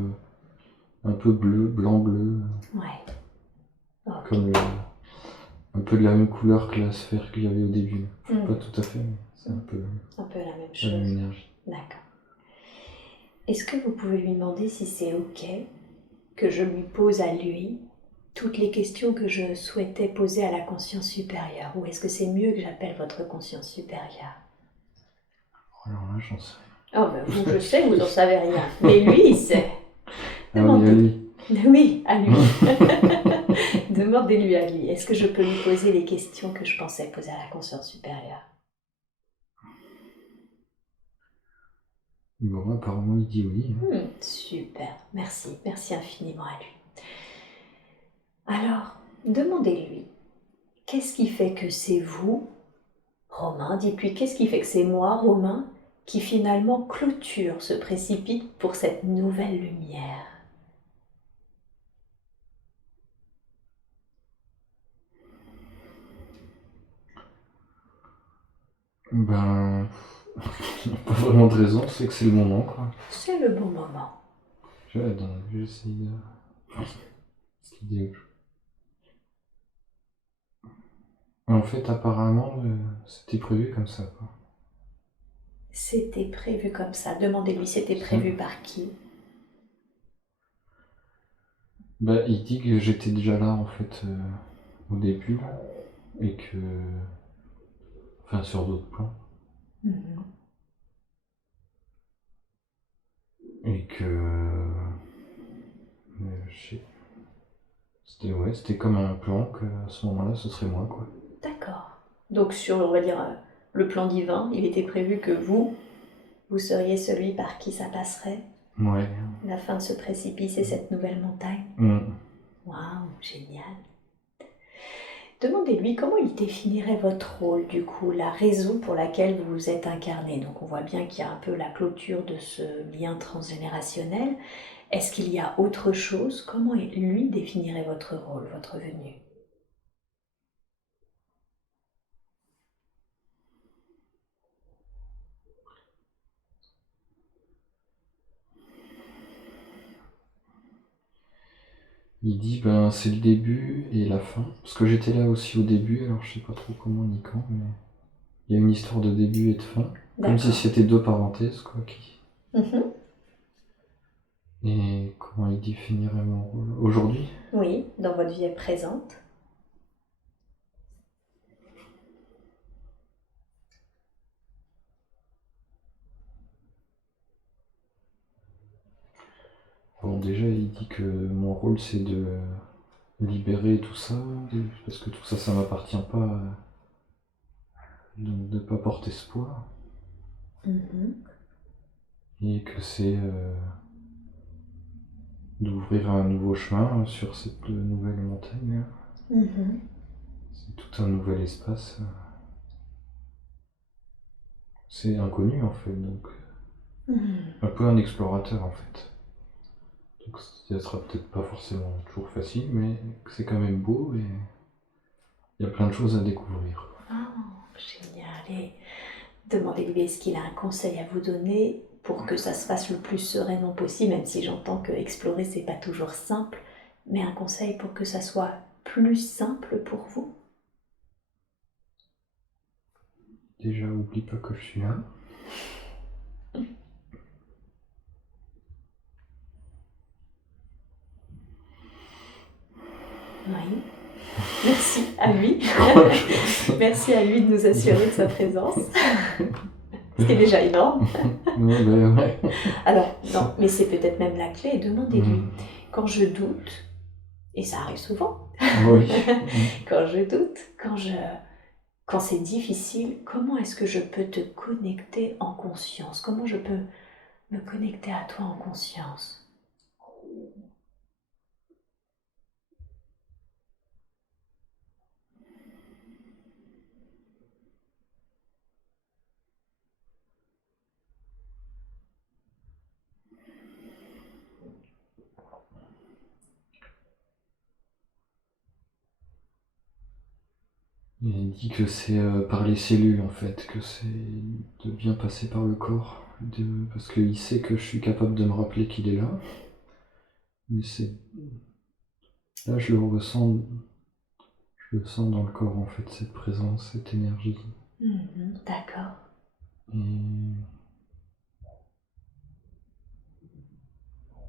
bleu, blanc-bleu. Ouais. comme un peu de la même couleur que la sphère qu'il y avait au début. Pas tout à fait, mais c'est un peu la même la chose. même énergie. D'accord. Est-ce que vous pouvez lui demander si c'est OK que je lui pose à lui toutes les questions que je souhaitais poser à la conscience supérieure? Ou est-ce que c'est mieux que j'appelle votre conscience supérieure? Alors là, j'en sais rien. Oh ben vous, je sais, vous en savez rien. Mais lui, il sait. Ah oui, à lui. Oui, à lui. Demandez-lui à lui. Est-ce que je peux lui poser les questions que je pensais poser à la conscience supérieure? Bon, apparemment, il dit oui. Super, merci, merci infiniment à lui. Alors, demandez-lui, qu'est-ce qui fait que c'est vous, Romain, dites-lui, qu'est-ce qui fait que c'est moi, Romain, qui finalement clôture ce précipice pour cette nouvelle lumière? Ben, pas vraiment de raison, c'est que c'est le moment, quoi. C'est le bon moment. J'essaye de... Ce qu'il dit. En fait, apparemment, c'était prévu comme ça, quoi. C'était prévu comme ça. Demandez-lui, c'était prévu par qui? Bah, il dit que j'étais déjà là, en fait, au début, là, et que... Enfin, sur d'autres plans. Et que... C'était comme un plan que à ce moment-là, ce serait moi, quoi. D'accord. Donc sur, on va dire, le plan divin, il était prévu que vous seriez celui par qui ça passerait? Ouais. La fin de ce précipice et cette nouvelle montagne? Waouh, génial. Demandez-lui comment il définirait votre rôle, du coup, la raison pour laquelle vous vous êtes incarné. Donc on voit bien qu'il y a un peu la clôture de ce lien transgénérationnel. Est-ce qu'il y a autre chose? Comment lui définirait votre rôle, votre venue? Il dit, ben, c'est le début et la fin. Parce que j'étais là aussi au début, alors je sais pas trop comment ni quand, mais... Il y a une histoire de début et de fin. Comme si c'était deux parenthèses, quoi. Et comment il définirait mon rôle aujourd'hui? Oui, dans votre vie présente. Bon, déjà, il dit que mon rôle, c'est de libérer tout ça, parce que tout ça, ça m'appartient pas. Donc, de pas porter ce poids. Et que c'est d'ouvrir un nouveau chemin sur cette nouvelle montagne. C'est tout un nouvel espace. C'est inconnu, en fait, donc... Un peu un explorateur, en fait. Donc ça sera peut-être pas forcément toujours facile, mais c'est quand même beau et il y a plein de choses à découvrir. Oh, génial. Et demandez-lui, est-ce qu'il a un conseil à vous donner pour que ça se fasse le plus sereinement possible, même si j'entends que explorer c'est pas toujours simple, mais un conseil pour que ça soit plus simple pour vous? Déjà, oublie pas que je suis là. Oui. Merci à lui. Merci à lui de nous assurer de sa présence. Ce qui est déjà énorme. Ouais. Alors, non, mais c'est peut-être même la clé. Demandez-lui, quand je doute, et ça arrive souvent, Oui. quand je doute, quand c'est difficile, comment est-ce que je peux te connecter en conscience? Comment je peux me connecter à toi en conscience? Il dit que c'est par les cellules en fait, que c'est de bien passer par le corps, parce qu'il sait que je suis capable de me rappeler qu'il est là. Mais là je le ressens Je le sens dans le corps en fait, cette présence, cette énergie. D'accord. Et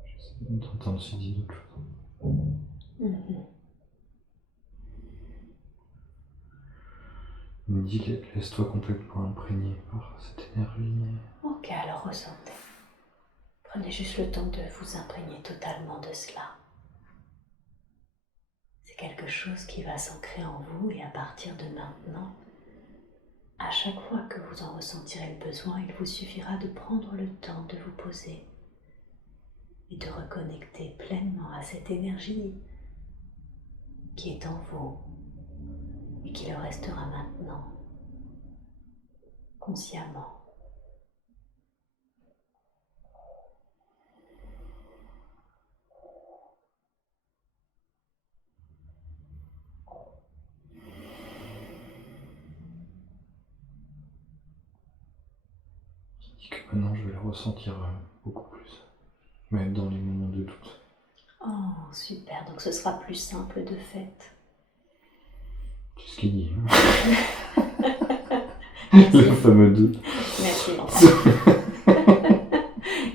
j'essaie d'entendre si dit d'autres choses. Il me dit laisse-toi complètement imprégner par cette énergie. Ok, alors ressentez. Prenez juste le temps de vous imprégner totalement de cela. C'est quelque chose qui va s'ancrer en vous et à partir de maintenant, à chaque fois que vous en ressentirez le besoin, il vous suffira de prendre le temps de vous poser et de reconnecter pleinement à cette énergie qui est en vous et qui le restera maintenant, consciemment. Je dis que maintenant je vais le ressentir beaucoup plus, même dans les moments de doute. Oh, super, donc ce sera plus simple de fait. C'est ce qu'il dit. Le fameux doute. Merci l'enfant.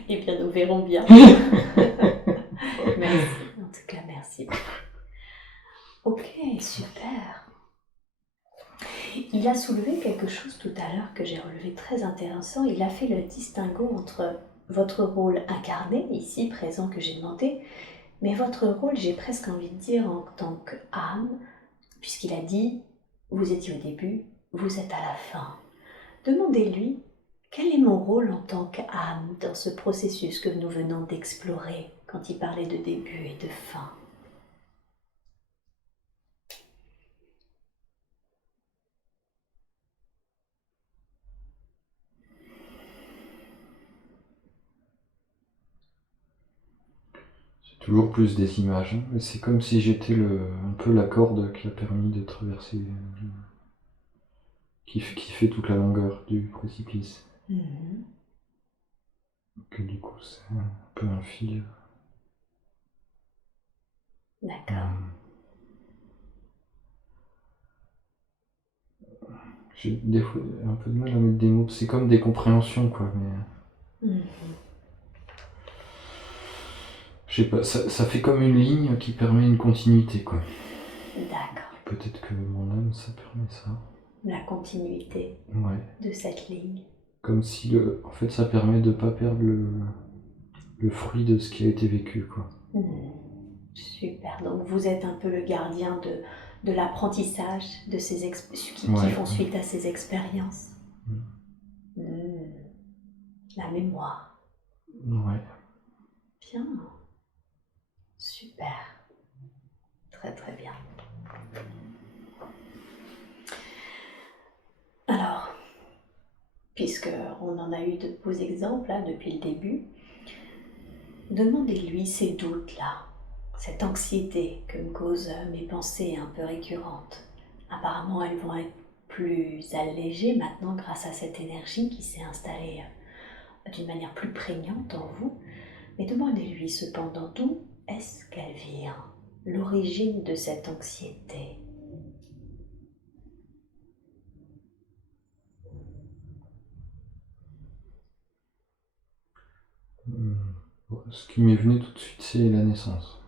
Eh bien, nous verrons bien. Merci, en tout cas, merci. Ok, super. Il a soulevé quelque chose tout à l'heure que j'ai relevé très intéressant. Il a fait le distinguo entre votre rôle incarné, ici présent que j'ai demandé, mais votre rôle, j'ai presque envie de dire, en tant qu'âme, puisqu'il a dit, vous étiez au début, vous êtes à la fin. Demandez-lui, quel est mon rôle en tant qu'âme dans ce processus que nous venons d'explorer quand il parlait de début et de fin? Toujours plus des images, hein, mais c'est comme si j'étais un peu la corde qui a permis de traverser, qui fait toute la longueur du précipice. Que du coup c'est un peu un fil. D'accord. J'ai des fois un peu de mal à mettre des mots, c'est comme des compréhensions quoi, mais... Je sais pas, ça fait comme une ligne qui permet une continuité quoi. D'accord. Peut-être que mon âme ça permet ça. La continuité de cette ligne. Comme si en fait ça permet de pas perdre le fruit de ce qui a été vécu quoi. Super, donc vous êtes un peu le gardien de l'apprentissage de ces qui font suite à ces expériences. La mémoire. Ouais. Bien. Super. Très très bien. Alors, puisqu'on en a eu de beaux exemples là, depuis le début, demandez-lui ces doutes-là, cette anxiété que me causent mes pensées un peu récurrentes. Apparemment, elles vont être plus allégées maintenant grâce à cette énergie qui s'est installée d'une manière plus prégnante en vous. Mais demandez-lui cependant d'où est-ce qu'elle vient, l'origine de cette anxiété. Ce qui m'est venu tout de suite, c'est la naissance.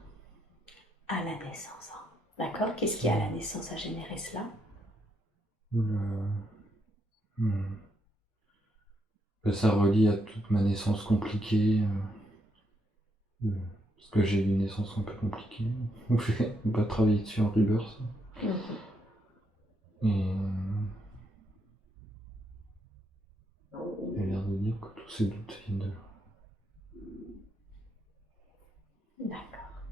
À la naissance, hein. D'accord. Qu'est-ce qui à la naissance a généré cela? Ça relie à toute ma naissance compliquée. Parce que j'ai eu une naissance un peu compliquée. J'ai pas travaillé dessus en rebirth. Et il a l'air de dire que tous ces doutes viennent de là. D'accord.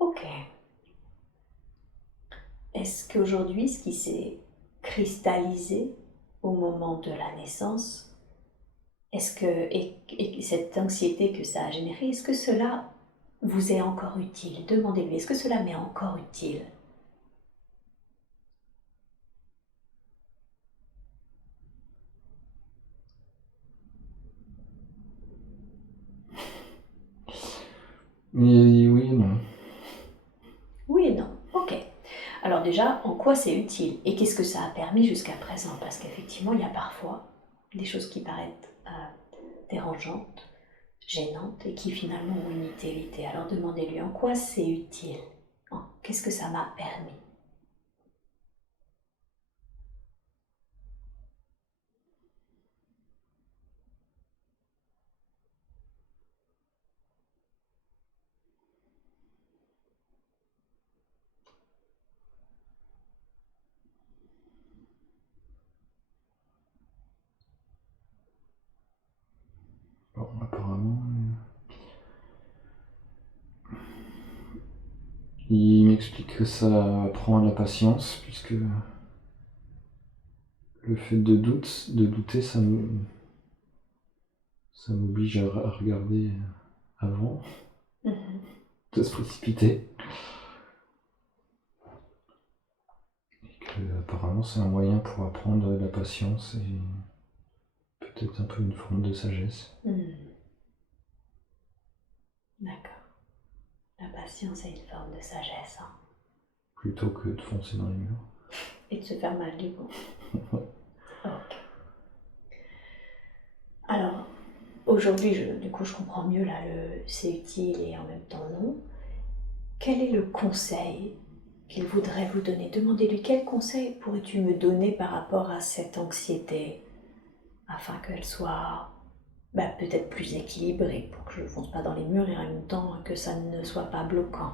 Ok. Est-ce qu'aujourd'hui, ce qui s'est cristallisé au moment de la naissance, est-ce que, et cette anxiété que ça a générée, est-ce que cela vous est encore utile? Demandez-lui, est-ce que cela m'est encore utile? Et oui et non. Oui et non. déjà, en quoi c'est utile et qu'est-ce que ça a permis jusqu'à présent? Parce qu'effectivement, il y a parfois des choses qui paraissent dérangeantes, gênantes et qui finalement ont une utilité. Alors demandez-lui en quoi c'est utile. Qu'est-ce que ça m'a permis? Bon, apparemment, il m'explique que ça apprend à la patience, puisque le fait de douter, ça m'oblige à regarder avant de se précipiter. Et que apparemment c'est un moyen pour apprendre la patience et peut-être un peu une forme de sagesse. D'accord. La patience est une forme de sagesse. Plutôt que de foncer dans les murs. Et de se faire mal du coup. Ok. Alors, aujourd'hui, du coup, je comprends mieux là le c'est utile et en même temps non. Quel est le conseil qu'il voudrait vous donner? Demandez-lui quel conseil pourrais-tu me donner par rapport à cette anxiété afin qu'elle soit peut-être plus équilibrée pour que je ne fonce pas dans les murs et en même temps que ça ne soit pas bloquant.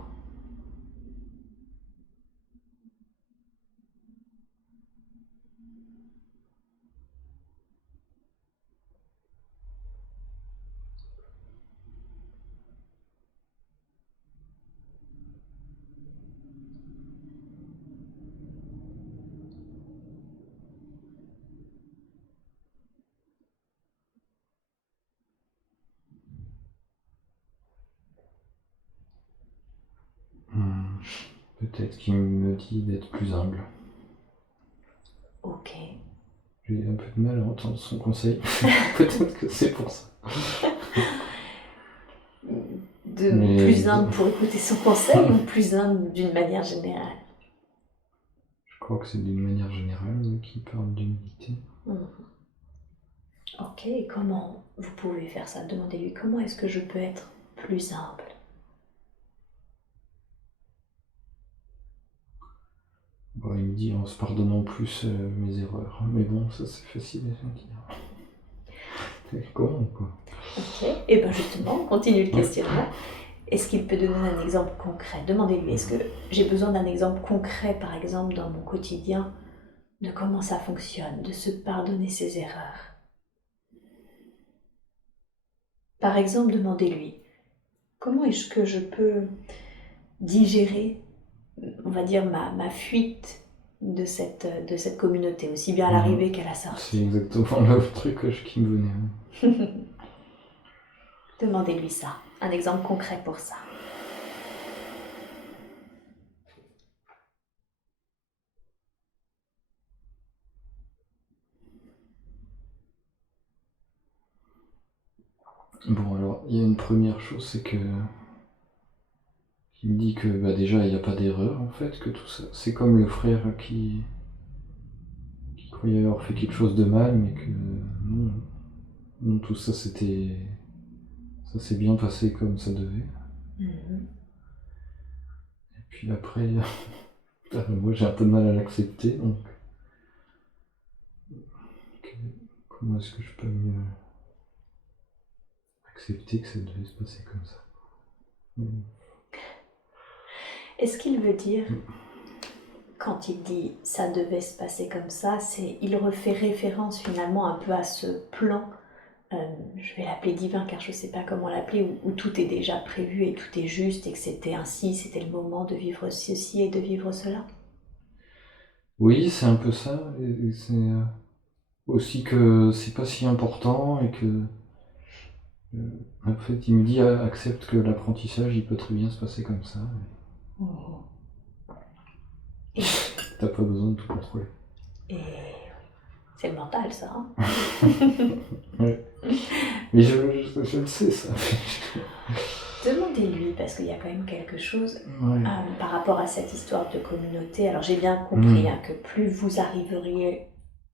Peut-être qu'il me dit d'être plus humble. Ok. J'ai un peu de mal à entendre son conseil. Peut-être que c'est pour ça. Plus humble pour écouter son conseil ou plus humble d'une manière générale? Je crois que c'est d'une manière générale qu'il parle d'humilité. Ok, et comment vous pouvez faire ça? Demandez-lui comment est-ce que je peux être plus humble? Bon, il me dit en se pardonnant plus mes erreurs. Mais bon, ça c'est facile à dire. Comment quoi? Ok, et bien justement, on continue le questionnement. Est-ce qu'il peut donner un exemple concret? Demandez-lui, est-ce que j'ai besoin d'un exemple concret, par exemple, dans mon quotidien, de comment ça fonctionne, de se pardonner ses erreurs? Par exemple, demandez-lui, comment est-ce que je peux digérer, on va dire, ma fuite de cette communauté, aussi bien à l'arrivée qu'à la sortie? C'est exactement le truc qui me venait. Demandez-lui ça, un exemple concret pour ça. Bon, alors, il y a une première chose, c'est que il me dit que déjà il n'y a pas d'erreur en fait, que tout ça, c'est comme le frère qui croyait avoir fait quelque chose de mal, mais que non, tout ça ça s'est bien passé comme ça devait. Et puis après, moi j'ai un peu de mal à l'accepter, donc comment est-ce que je peux mieux accepter que ça devait se passer comme ça? Est-ce qu'il veut dire, quand il dit ça devait se passer comme ça, il refait référence finalement un peu à ce plan, je vais l'appeler divin car je ne sais pas comment l'appeler, où tout est déjà prévu et tout est juste et que c'était ainsi, c'était le moment de vivre ceci et de vivre cela? Oui, c'est un peu ça, et c'est aussi que c'est pas si important et que en fait il me dit accepte que l'apprentissage il peut très bien se passer comme ça. Et t'as pas besoin de tout contrôler. Et c'est le mental ça, hein? Ouais. Mais je le sais ça. Demandez-lui parce qu'il y a quand même quelque chose Ouais. par rapport à cette histoire de communauté. Alors j'ai bien compris que plus vous arriveriez,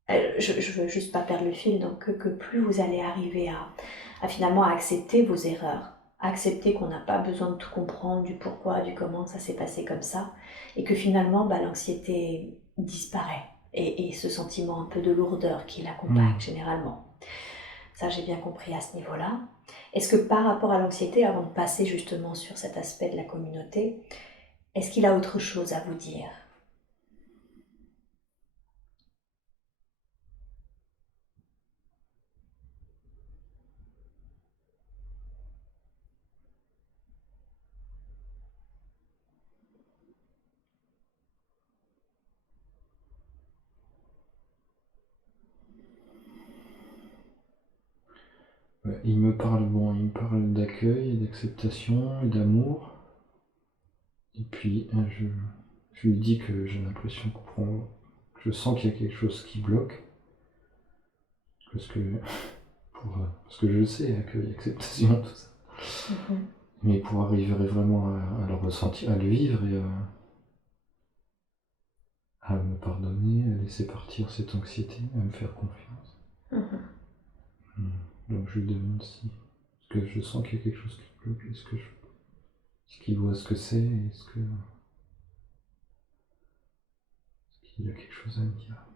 je veux juste pas perdre le fil, donc que plus vous allez arriver à finalement accepter vos erreurs, accepter qu'on n'a pas besoin de tout comprendre, du pourquoi, du comment ça s'est passé comme ça, et que finalement l'anxiété disparaît, et ce sentiment un peu de lourdeur qui l'accompagne généralement. Ça, j'ai bien compris à ce niveau-là. Est-ce que par rapport à l'anxiété, avant de passer justement sur cet aspect de la communauté, est-ce qu'il a autre chose à vous dire ? Ouais, il me parle d'accueil, et d'acceptation et d'amour. Et puis je lui dis que j'ai l'impression que je sens qu'il y a quelque chose qui bloque. Parce que je sais, accueil, acceptation, tout ça. Mais pour arriver vraiment à le ressentir, à le vivre et à me pardonner, à laisser partir cette anxiété, à me faire confiance. Donc je lui demande si... Parce que je sens qu'il y a quelque chose qui bloque. Est-ce qu'il voit ce que c'est? Est-ce qu'il y a quelque chose à me dire?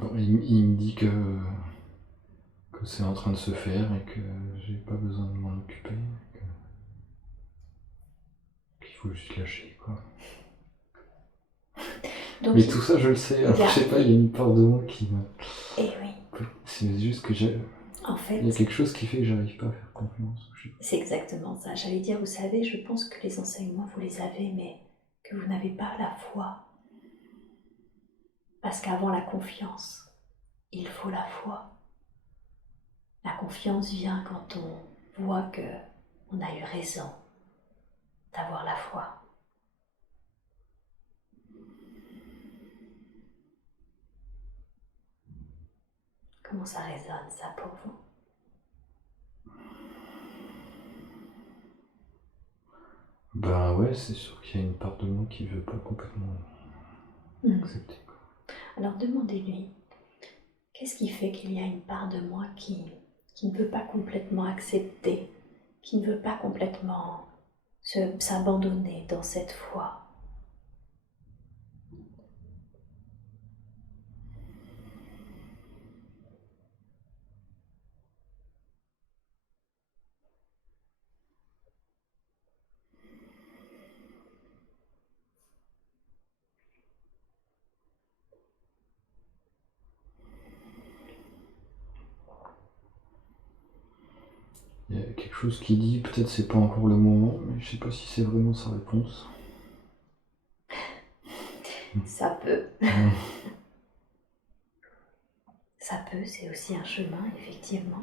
Bon, il me dit que c'est en train de se faire et que j'ai pas besoin de m'en occuper. Qu'il faut juste lâcher, quoi. Donc, mais tout ça, je le sais. Alors, je sais pas, il y a une part de moi qui me... Eh oui. C'est juste que en fait, il y a quelque chose qui fait que j'arrive pas à faire confiance. C'est exactement ça. J'allais dire, vous savez, je pense que les enseignements, vous les avez, mais que vous n'avez pas la foi. Parce qu'avant la confiance, il faut la foi. La confiance vient quand on voit que on a eu raison d'avoir la foi. Comment ça résonne, ça, pour vous? Ben ouais, c'est sûr qu'il y a une part de moi qui veut pas complètement accepter. Alors demandez-lui, qu'est-ce qui fait qu'il y a une part de moi qui ne veut pas complètement accepter, qui ne veut pas complètement s'abandonner dans cette foi? Il y a quelque chose qui dit, peut-être c'est pas encore le moment, mais je sais pas si c'est vraiment sa réponse. Ça peut. Ça peut, c'est aussi un chemin, effectivement.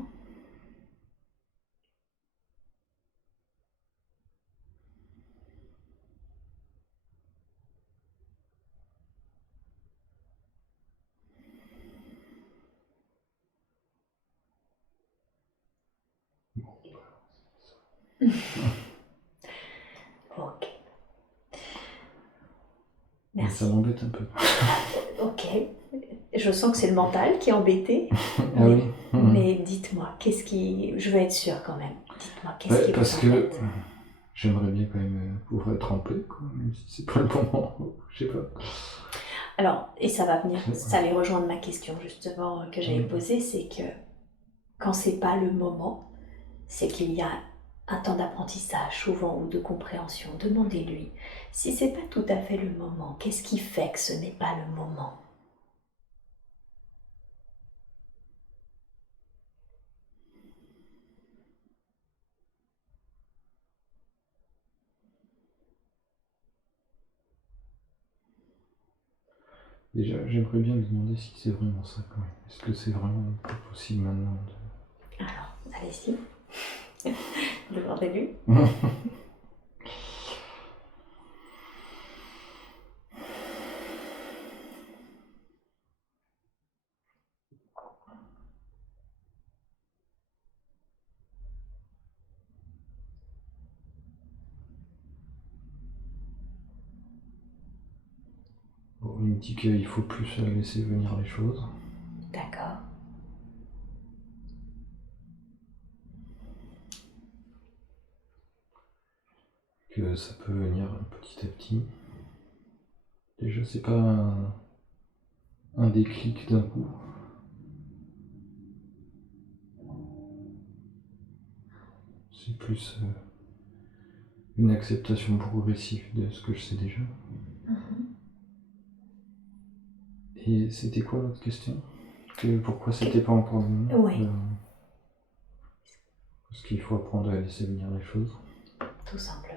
Ok. Merci. Ça m'embête un peu. Ok. Je sens que c'est le mental qui est embêté. Ah oui. Mais dites-moi, qu'est-ce qui... Je veux être sûre quand même. Dites-moi, qu'est-ce qui vous parce embête? que j'aimerais bien quand même pouvoir être en paix, quoi, même si c'est pas le moment, je sais pas. Alors, et ça va venir, ça allait rejoindre ma question justement que j'avais posée, c'est que quand c'est pas le moment, c'est qu'il y a un temps d'apprentissage souvent ou de compréhension. Demandez-lui, si c'est pas tout à fait le moment, qu'est-ce qui fait que ce n'est pas le moment? Déjà, j'aimerais bien lui demander si c'est vraiment ça quand même. Est-ce que c'est vraiment pas possible maintenant Alors, allez-y. Demandez-lui. me dit qu'il faut plus laisser venir les choses. D'accord. Que ça peut venir petit à petit. Déjà, c'est pas un déclic d'un coup. C'est plus une acceptation progressive de ce que je sais déjà. Et c'était quoi l'autre question? Pourquoi c'était pas encore venu? Oui. Parce qu'il faut apprendre à laisser venir les choses. Tout simplement.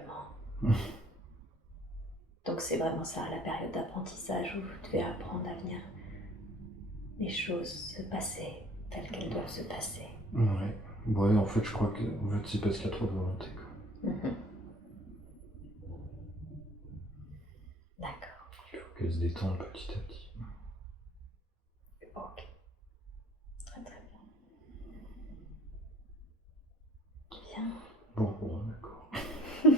Donc c'est vraiment ça, la période d'apprentissage où vous devez apprendre à venir les choses se passer telles qu'elles doivent se passer. Ouais, en fait je crois que c'est parce qu'il y a trop de volonté. D'accord. Il faut qu'elle se détende petit à petit. Ok. Très très bien. Bien. Bon, d'accord. Très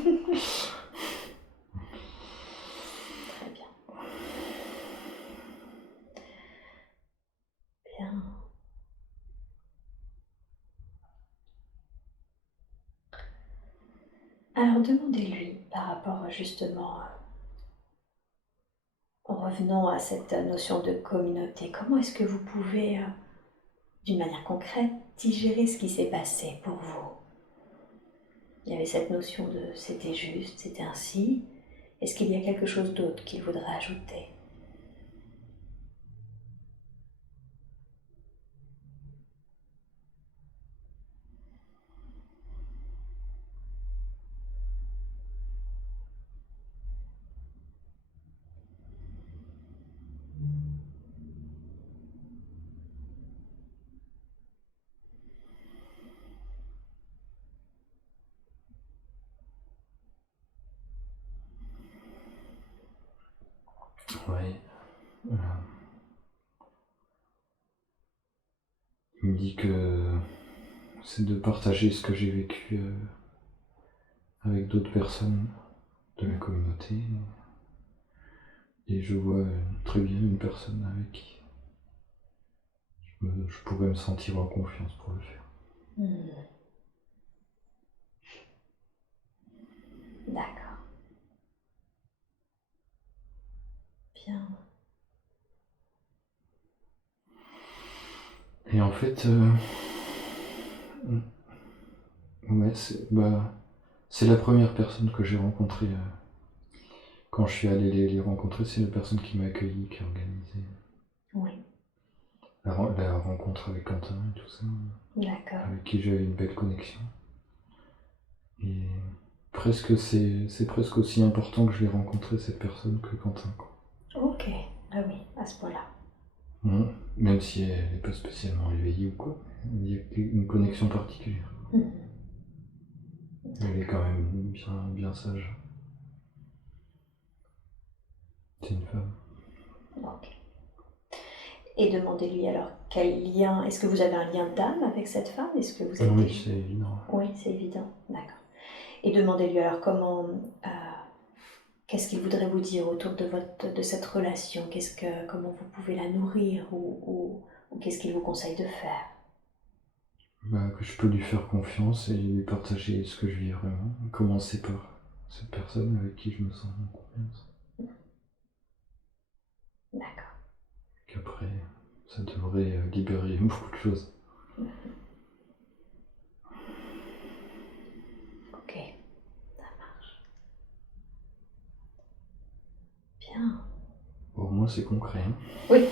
bien. Bien. Alors demandez-lui par rapport justement, en revenant à cette notion de communauté, comment est-ce que vous pouvez, d'une manière concrète, digérer ce qui s'est passé pour vous? Il y avait cette notion de c'était juste, c'était ainsi. Est-ce qu'il y a quelque chose d'autre qu'il voudrait ajouter? Ouais. Il me dit que c'est de partager ce que j'ai vécu avec d'autres personnes de la communauté. Et je vois très bien une personne avec qui je pourrais me sentir en confiance pour le faire. D'accord. Bien. Et en fait, ouais, c'est la première personne que j'ai rencontrée. Quand je suis allé les rencontrer, c'est la personne qui m'a accueilli, qui a organisé Oui. la rencontre avec Quentin et tout ça. D'accord. Avec qui j'avais une belle connexion. Et c'est presque aussi important que je l'ai rencontré cette personne que Quentin, quoi. Ok. Ah oui, à ce point-là. Même si elle n'est pas spécialement éveillée ou quoi, il y a une connexion particulière. Elle est quand même bien sage. C'est une femme. Ok. Et demandez-lui alors quel lien, est-ce que vous avez un lien d'âme avec cette femme? Est-ce que vous êtes Oui, c'est évident. Oui, c'est évident, d'accord. Et demandez-lui alors qu'est-ce qu'il voudrait vous dire autour de cette relation? Comment vous pouvez la nourrir ou qu'est-ce qu'il vous conseille de faire? Que je peux lui faire confiance et lui partager ce que je vis vraiment. Commencer par cette personne avec qui je me sens en confiance. D'accord. Qu'après, ça devrait libérer beaucoup de choses. Ok, ça marche. Bien. Pour moi, c'est concret. Oui.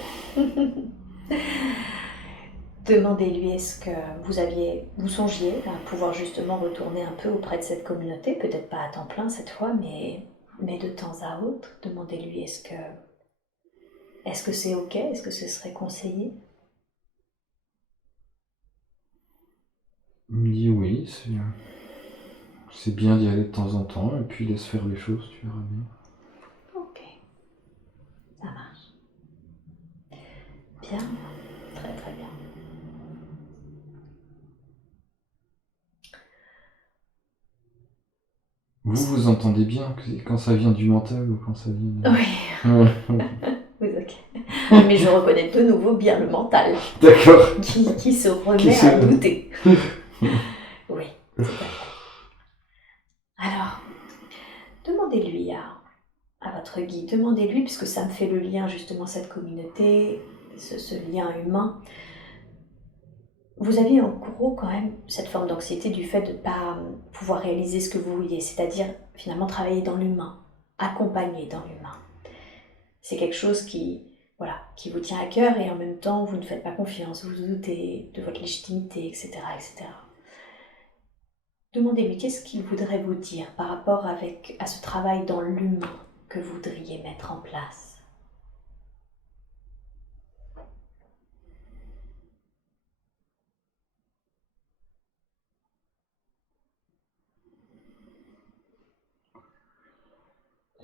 Demandez-lui est-ce que vous songiez à pouvoir justement retourner un peu auprès de cette communauté, peut-être pas à temps plein cette fois, mais de temps à autre. Demandez-lui est-ce que c'est ok, est-ce que ce serait conseillé? Il me dit oui, c'est bien d'y aller de temps en temps, et puis laisse faire les choses, tu verras bien. Ok, ça marche. Bien, très très bien. Vous entendez bien quand ça vient du mental ou quand ça vient... Oui. Vous Mais je reconnais de nouveau bien le mental. D'accord. Qui se remet à douter. Oui, tout à fait. Alors, demandez-lui à votre guide, demandez-lui, puisque ça me fait le lien justement, cette communauté, ce lien humain. Vous avez en gros quand même cette forme d'anxiété du fait de ne pas pouvoir réaliser ce que vous vouliez, c'est-à-dire finalement travailler dans l'humain, accompagner dans l'humain. C'est quelque chose qui vous tient à cœur et en même temps vous ne faites pas confiance, vous doutez de votre légitimité, etc. etc. Demandez-lui qu'est-ce qu'il voudrait vous dire par rapport à ce travail dans l'humain que vous voudriez mettre en place.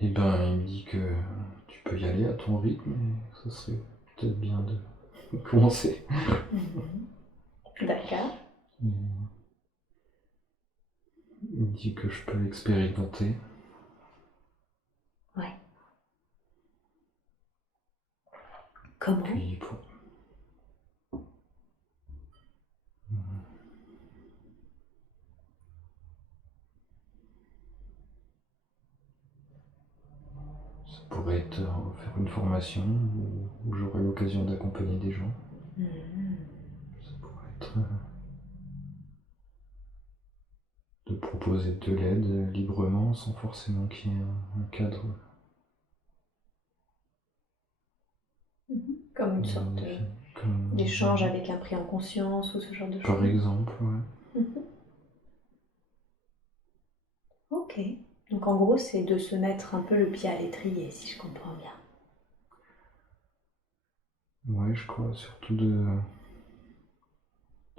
Et ben, il me dit que tu peux y aller à ton rythme, et ce serait peut-être bien de commencer. D'accord. Il me dit que je peux expérimenter. Ouais. Comment ? Puis ça pourrait être faire une formation où j'aurai l'occasion d'accompagner des gens. Ça pourrait être de proposer de l'aide librement sans forcément qu'il y ait un cadre. Comme une sorte d'échange avec un prix en conscience ou ce genre de choses. Par exemple, ouais. Ok. Donc en gros, c'est de se mettre un peu le pied à l'étrier, si je comprends bien. Ouais, je crois, surtout de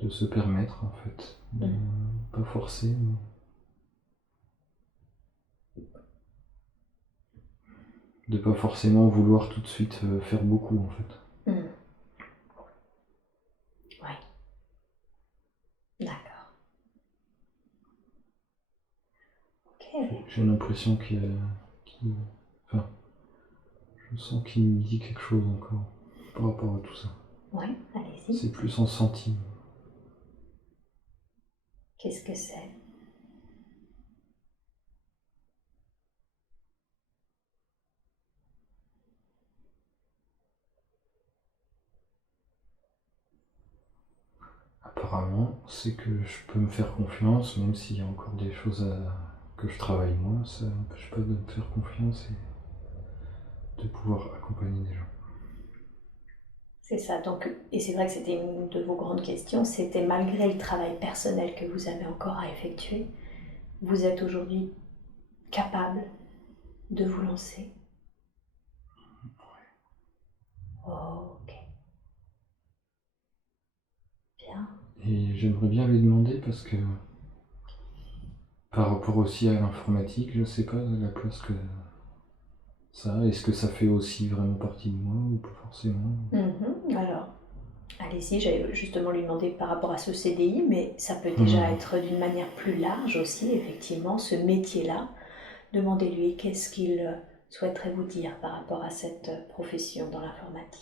se permettre, en fait. Pas forcer, mais de pas forcément vouloir tout de suite faire beaucoup, en fait. Ouais. D'accord. Ok. J'ai l'impression enfin, je sens qu'il me dit quelque chose encore par rapport à tout ça. Ouais, allez-y. C'est plus en sentiment. Qu'est-ce que c'est ? Apparemment, c'est que je peux me faire confiance, même s'il y a encore des choses que je travaille moi, ça n'empêche pas de me faire confiance et de pouvoir accompagner des gens. C'est ça, donc, et c'est vrai que c'était une de vos grandes questions, c'était malgré le travail personnel que vous avez encore à effectuer, vous êtes aujourd'hui capable de vous lancer. Oh, ok. Bien. Et j'aimerais bien lui demander parce que par rapport aussi à l'informatique, je sais pas la place que ça a. Est-ce que ça fait aussi vraiment partie de moi ou pas forcément? Alors, allez-y, j'allais justement lui demander par rapport à ce CDI, mais ça peut déjà être d'une manière plus large aussi, effectivement, ce métier-là. Demandez-lui qu'est-ce qu'il souhaiterait vous dire par rapport à cette profession dans l'informatique.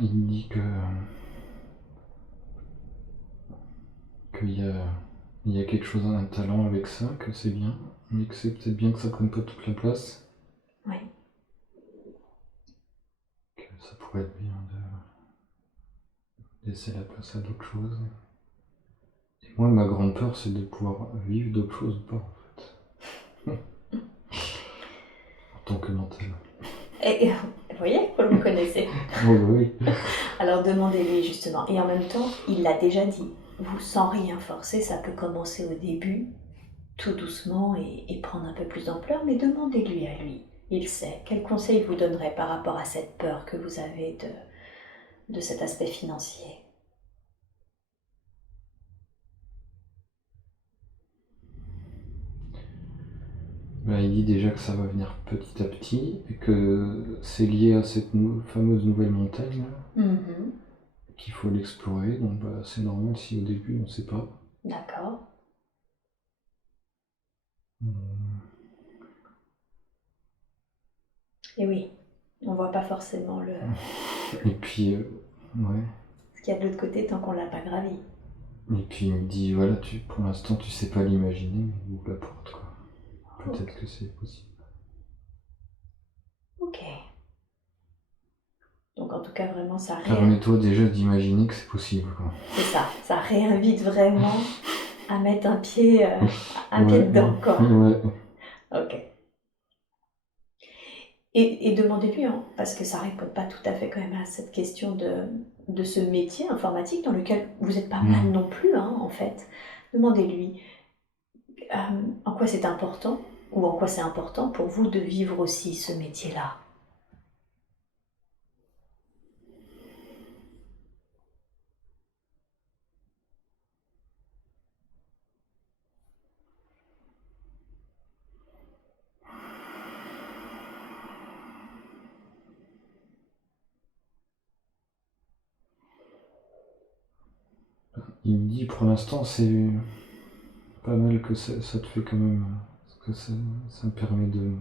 Il me dit qu'il y a quelque chose, un talent avec ça, que c'est bien, mais que c'est peut-être bien que ça prenne pas toute la place. Oui. Que ça pourrait être bien de laisser la place à d'autres choses. Et moi, ma grande peur, c'est de pouvoir vivre d'autres choses ou pas, en fait. En tant que mental. Et vous voyez, vous le connaissez. Oh bah oui. Alors demandez-lui justement. Et en même temps, il l'a déjà dit, vous sans rien forcer, ça peut commencer au début, tout doucement et prendre un peu plus d'ampleur, mais demandez-lui à lui. Il sait. Quel conseil vous donnerait par rapport à cette peur que vous avez de cet aspect financier ? Il dit déjà que ça va venir petit à petit et que c'est lié à cette fameuse nouvelle montagne. qu'il faut l'explorer, donc bah, c'est normal si au début on ne sait pas. D'accord. Et oui, on voit pas forcément Et puis, ouais. ce qu'il y a de l'autre côté tant qu'on l'a pas gravi. Et puis il me dit, voilà, pour l'instant tu sais pas l'imaginer, mais ouvre la porte, quoi. Peut-être que c'est possible. Ok. Donc en tout cas, vraiment, ça Permets-toi déjà d'imaginer que c'est possible, quoi. C'est ça, ça réinvite vraiment à mettre un pied Ouais, dedans, quoi. Ouais. Ok. Et demandez-lui, hein, parce que ça répond pas tout à fait quand même à cette question de ce métier informatique dans lequel vous n'êtes pas mal non plus, hein, en fait. Demandez-lui en quoi c'est important ou en quoi c'est important pour vous de vivre aussi ce métier-là. Il me dit, pour l'instant, c'est pas mal que ça te fait quand même, que ça me permet de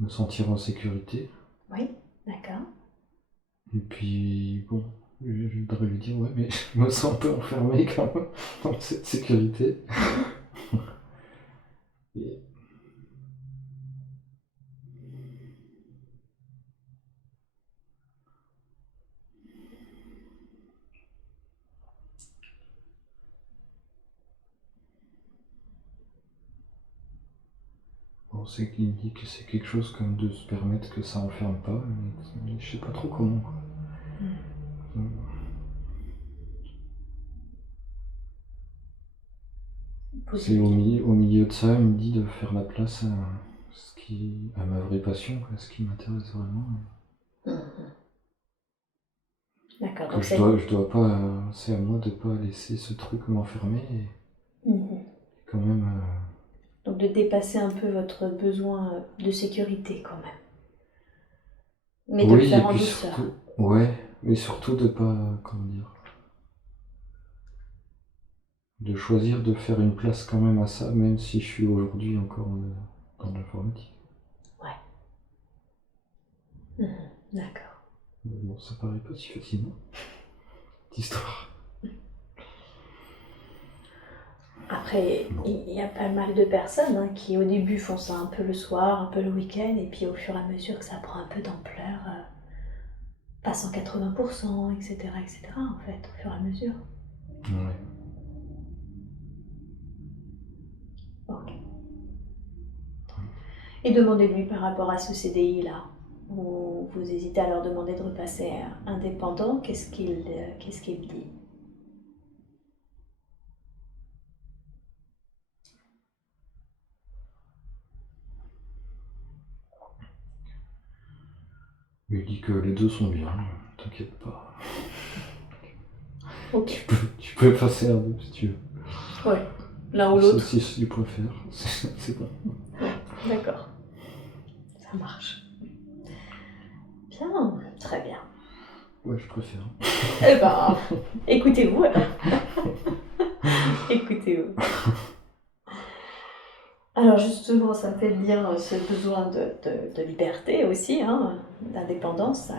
me sentir en sécurité. Oui, d'accord. Et puis, bon, je voudrais lui dire, ouais, mais je me sens un peu enfermé quand même dans cette sécurité. Et bon, c'est qu'il me dit que c'est quelque chose comme de se permettre que ça enferme pas, mais je sais pas trop comment, quoi. C'est au milieu de ça, il me dit de faire la place à ma vraie passion, quoi, ce qui m'intéresse vraiment. D'accord. Que Donc je dois pas, c'est à moi de pas laisser ce truc m'enfermer et quand même. Donc de dépasser un peu votre besoin de sécurité quand même. Mais de le Oui, et faire en puis douceur. surtout, ouais, mais surtout de pas, comment dire, de choisir de faire une place quand même à ça, même si je suis aujourd'hui encore dans l'informatique. Ouais. D'accord. Bon, ça paraît pas si facilement, cette histoire. Après, il y a pas mal de personnes hein, qui au début font ça un peu le soir, un peu le week-end, et puis au fur et à mesure que ça prend un peu d'ampleur, passe en 80%, etc., en fait, au fur et à mesure. Ouais. Ok. Et demandez-lui par rapport à ce CDI-là, où vous hésitez à leur demander de repasser indépendant, qu'est-ce qu'il dit? Il dit que les deux sont bien, t'inquiète pas. Ok. Tu peux passer un deux si tu veux. Ouais, l'un ou l'autre. Si tu préfères, c'est bon. D'accord. Ça marche. Bien, très bien. Ouais, je préfère. Eh ben, écoutez-vous alors. Écoutez-vous. Alors justement, ça me fait dire ce besoin de liberté aussi, hein, d'indépendance.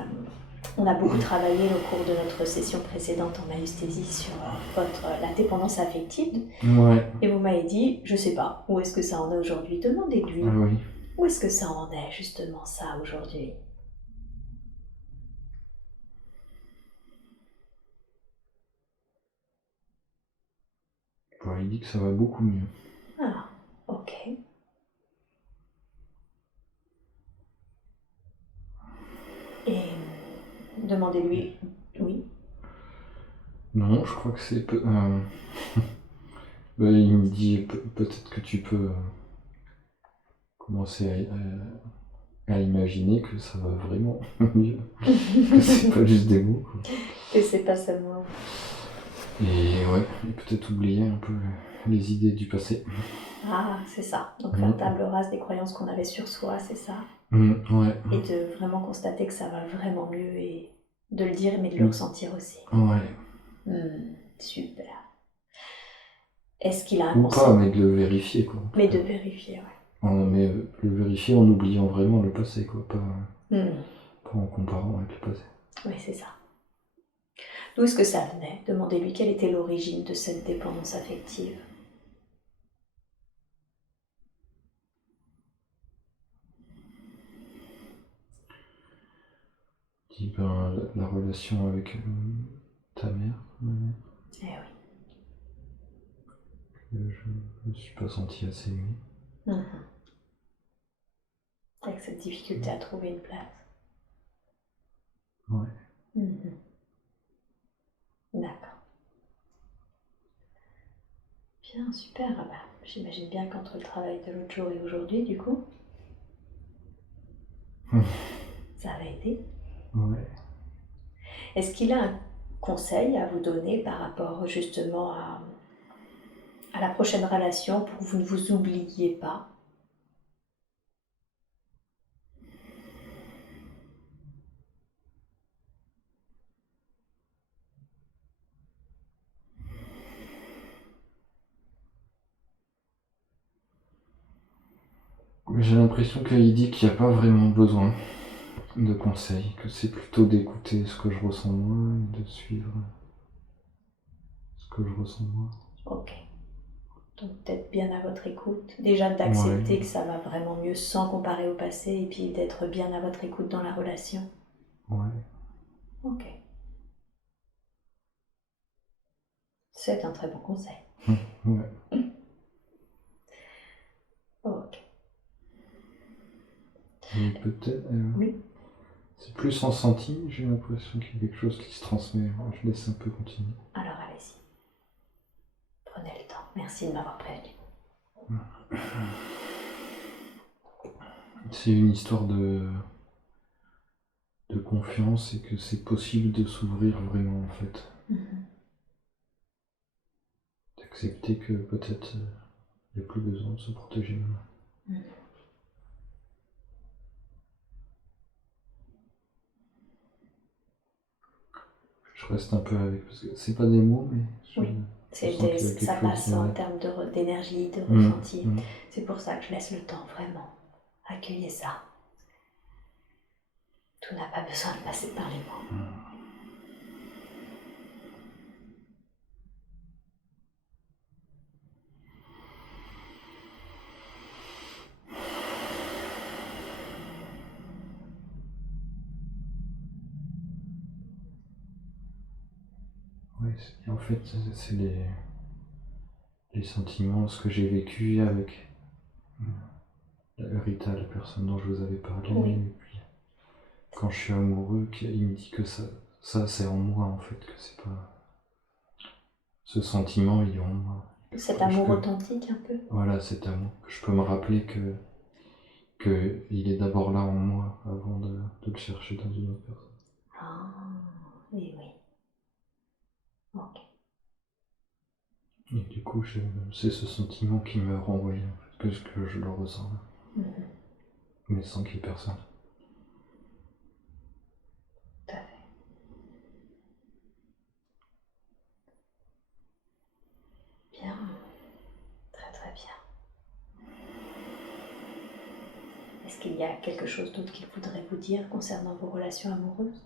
On a beaucoup travaillé au cours de notre session précédente en aesthésie sur la dépendance affective. Ouais. Et vous m'avez dit, je sais pas, où est-ce que ça en est aujourd'hui? Demandez-lui. Ah oui. Où est-ce que ça en est justement ça aujourd'hui? Bon, il dit que ça va beaucoup mieux. Ah, ok. Et demandez-lui, oui. Non, je crois que c'est peu. Bah, il me dit peut-être que tu peux commencer à imaginer que ça va vraiment mieux. Que c'est pas juste des mots, quoi. Que c'est pas seulement. Et ouais, et peut-être oublier un peu les idées du passé. Ah, c'est ça. Donc faire table rase des croyances qu'on avait sur soi, c'est ça. Ouais. Et de vraiment constater que ça va vraiment mieux et De le dire, mais de le ressentir aussi. Ouais. Super. Est-ce qu'il a un Ou conseil? pas, mais de le vérifier, quoi. Mais de vérifier, ouais. Mais le vérifier en oubliant vraiment le passé, quoi. Pas en comparant avec le passé. Oui, c'est ça. D'où est-ce que ça venait? Demandez-lui quelle était l'origine de cette dépendance affective. Dis ben, la relation avec ta mère, ma mère. Eh oui. Je me suis pas senti assez aimé. Avec cette difficulté à trouver une place. Ouais. D'accord. Bien, super. Ah bah, j'imagine bien qu'entre le travail de l'autre jour et aujourd'hui, du coup, ça va aider. Ouais. Est-ce qu'il a un conseil à vous donner par rapport justement à la prochaine relation pour que vous ne vous oubliez pas? J'ai l'impression qu'il dit qu'il n'y a pas vraiment besoin de conseils, que c'est plutôt d'écouter ce que je ressens moi et de suivre ce que je ressens moi. Ok. Donc d'être bien à votre écoute. Déjà d'accepter que ça va vraiment mieux sans comparer au passé et puis d'être bien à votre écoute dans la relation. Ouais. Ok. C'est un très bon conseil. Ouais. Ok. Et peut-être... Oui. C'est plus en sentiment, j'ai l'impression qu'il y a quelque chose qui se transmet. Je laisse un peu continuer. Alors allez-y. Prenez le temps. Merci de m'avoir prévenu. C'est une histoire de confiance et que c'est possible de s'ouvrir vraiment en fait. D'accepter que peut-être il n'y a plus besoin de se protéger maintenant. Je reste un peu avec, parce que c'est pas des mots, mais ça passe en termes d'énergie, de ressenti. C'est pour ça que je laisse le temps, vraiment. Accueillez ça. Tout n'a pas besoin de passer par les mots. Oui, en fait, c'est les sentiments, ce que j'ai vécu avec Rita, la personne dont je vous avais parlé, et puis quand je suis amoureux, il me dit que ça c'est en moi en fait, que c'est pas... Ce sentiment, il est en moi. Cet amour authentique un peu. Voilà, cet amour, que je peux me rappeler que il est d'abord là en moi, avant de le chercher dans une autre personne. Ah, oui, oui. Ok. Et du coup, c'est ce sentiment qui me renvoie, en fait, que je le ressens là. Mais sans qu'il y ait personne. Tout à fait. Bien. Très très bien. Est-ce qu'il y a quelque chose d'autre qu'il voudrait vous dire concernant vos relations amoureuses?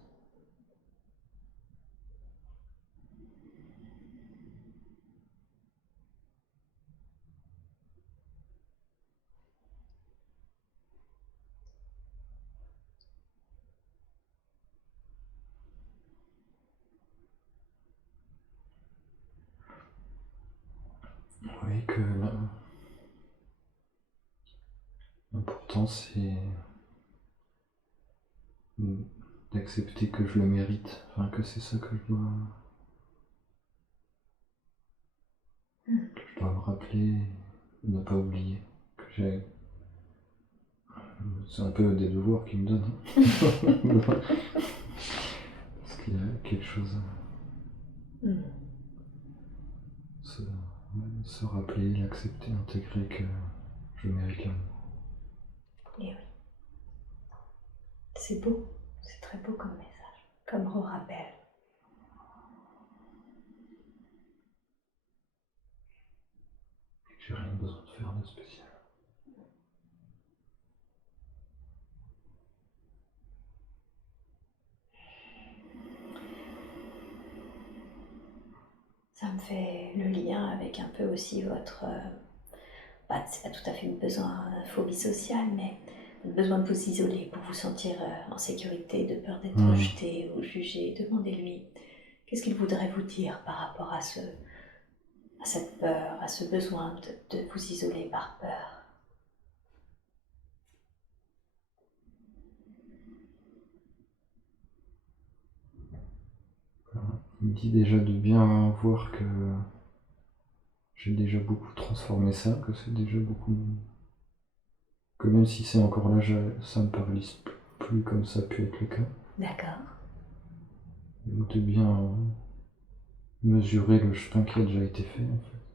Oui, que l'important c'est d'accepter que je le mérite, enfin que c'est ça que je dois me rappeler, ne pas oublier que j'ai... C'est un peu des devoirs qu'il me donne. Parce qu'il y a quelque chose à se rappeler, l'accepter, intégrer que je mérite l'amour. Et oui. C'est beau, c'est très beau comme message, comme re-rappel. J'ai rien besoin de faire de spécial. Ça me fait le lien avec un peu aussi votre... c'est pas tout à fait une phobie sociale, mais le besoin de vous isoler pour vous sentir en sécurité, de peur d'être rejeté ou jugé. Demandez-lui, qu'est-ce qu'il voudrait vous dire par rapport à cette peur, à ce besoin de vous isoler par peur. Il me dit déjà de bien voir que j'ai déjà beaucoup transformé ça, que c'est déjà beaucoup... que même si c'est encore là, ça me paralyse plus comme ça a pu être le cas. D'accord. Donc de bien mesurer le chemin qui a déjà été fait, en fait.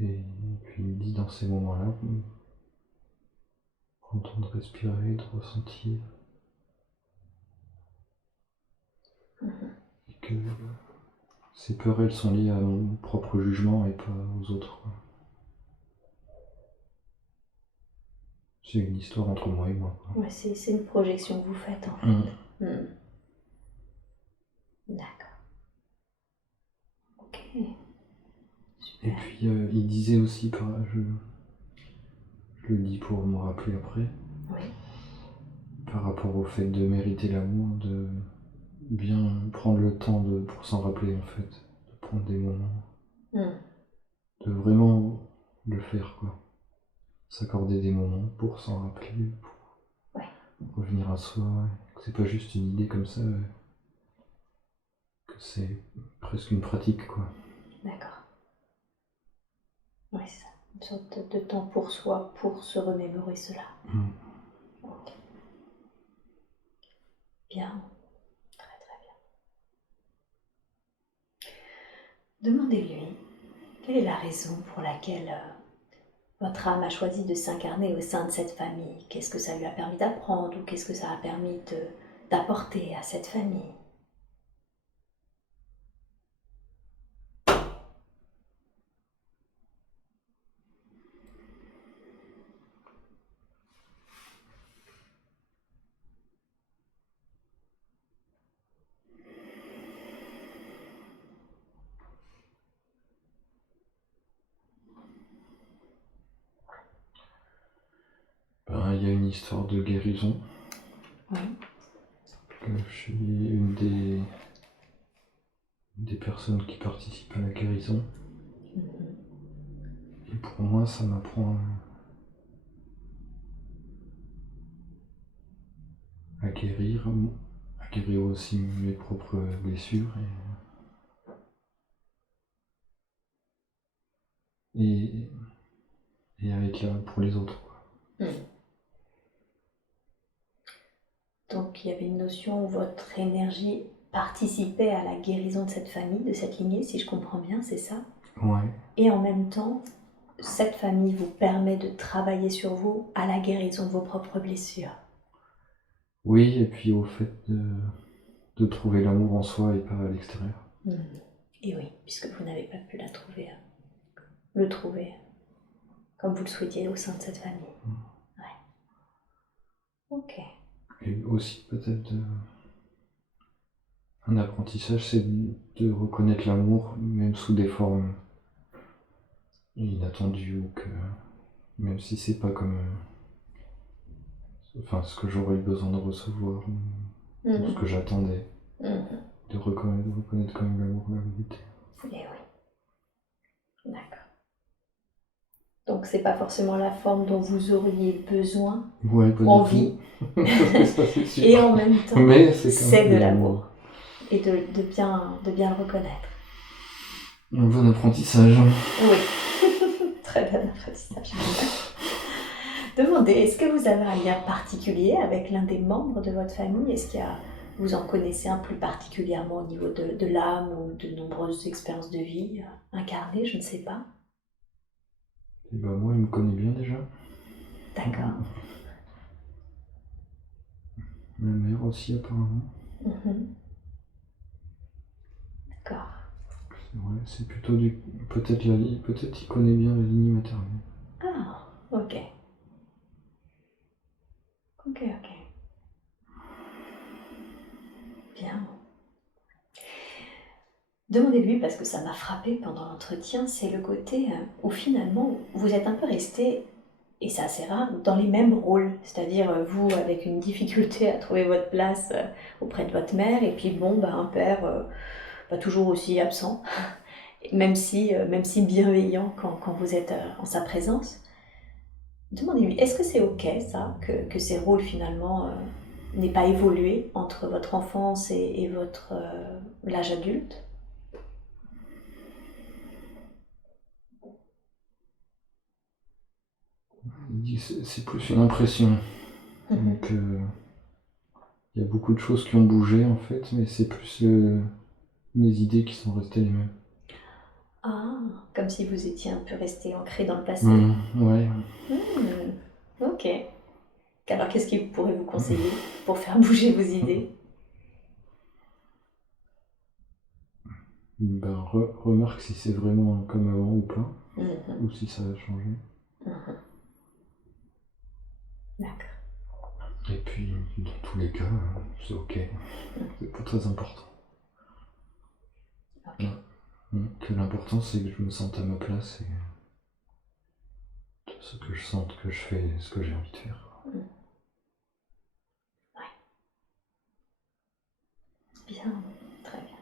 Et puis il me dit dans ces moments-là, prendre le temps de respirer, de ressentir. Et que ces peurs, elles sont liées à mon propre jugement et pas aux autres. C'est une histoire entre moi et moi. Ouais, c'est une projection que vous faites en fait. D'accord. Ok. Super. Et puis il disait aussi, je le dis pour me rappeler après, par rapport au fait de mériter l'amour, de bien prendre le temps pour s'en rappeler en fait, de prendre des moments, de vraiment le faire quoi. S'accorder des moments pour s'en rappeler, pour revenir à soi, que c'est pas juste une idée comme ça, que c'est presque une pratique quoi. D'accord. Oui, c'est ça. Une sorte de temps pour soi, pour se remémorer cela. Okay. Bien. Très très bien. Demandez-lui quelle est la raison pour laquelle votre âme a choisi de s'incarner au sein de cette famille. Qu'est-ce que ça lui a permis d'apprendre ou qu'est-ce que ça a permis d'apporter à cette famille? Il y a une histoire de guérison. Oui. Je suis une des personnes qui participent à la guérison. Et pour moi, ça m'apprend à guérir aussi mes propres blessures et à être là pour les autres. Donc il y avait une notion où votre énergie participait à la guérison de cette famille, de cette lignée, si je comprends bien, c'est ça? Ouais. Et en même temps, cette famille vous permet de travailler sur vous à la guérison de vos propres blessures. Oui, et puis au fait de trouver l'amour en soi et pas à l'extérieur. Et oui, puisque vous n'avez pas pu le trouver comme vous le souhaitiez au sein de cette famille. Ouais. Ok. Et aussi peut-être un apprentissage, c'est de reconnaître l'amour même sous des formes inattendues ou que même si c'est pas comme ce que j'aurais eu besoin de recevoir ou ce que j'attendais, de reconnaître quand même l'amour là où il était. Et oui. D'accord. Donc c'est pas forcément la forme dont vous auriez besoin, envie, ça, c'est sûr. Et en même temps, mais c'est de l'amour. Et de bien le reconnaître. Un bon apprentissage. Oui, très bon apprentissage. Demandez, est-ce que vous avez un lien particulier avec l'un des membres de votre famille? Est-ce qu'il y a, vous en connaissez un plus particulièrement au niveau de l'âme ou de nombreuses expériences de vie incarnées, je ne sais pas. Et moi, il me connaît bien déjà. D'accord. Ma mère aussi, apparemment. D'accord. Ouais, c'est plutôt du. Peut-être il connaît bien la lignée maternelle. Ah, ok. Ok. Bien. Demandez-lui, parce que ça m'a frappé pendant l'entretien, c'est le côté où finalement vous êtes un peu resté, et c'est assez rare, dans les mêmes rôles. C'est-à-dire vous avec une difficulté à trouver votre place auprès de votre mère, et puis bon, un père pas toujours aussi absent, même si bienveillant quand vous êtes en sa présence. Demandez-lui, est-ce que c'est ok ça, que ces rôles finalement n'aient pas évolué entre votre enfance et votre l'âge adulte? Il dit c'est plus une impression. Donc il y a beaucoup de choses qui ont bougé en fait, mais c'est plus mes idées qui sont restées les mêmes. Ah, comme si vous étiez un peu resté ancré dans le passé. Ouais. Ok. Alors qu'est-ce qu'il pourrait vous conseiller pour faire bouger vos idées? Remarque si c'est vraiment comme avant ou pas, ou si ça a changé. D'accord. Et puis, dans tous les cas, c'est ok. C'est pas très important. Ok. Que l'important, c'est que je me sente à ma place et ce que je sente que je fais ce que j'ai envie de faire. Ouais. Bien, très bien.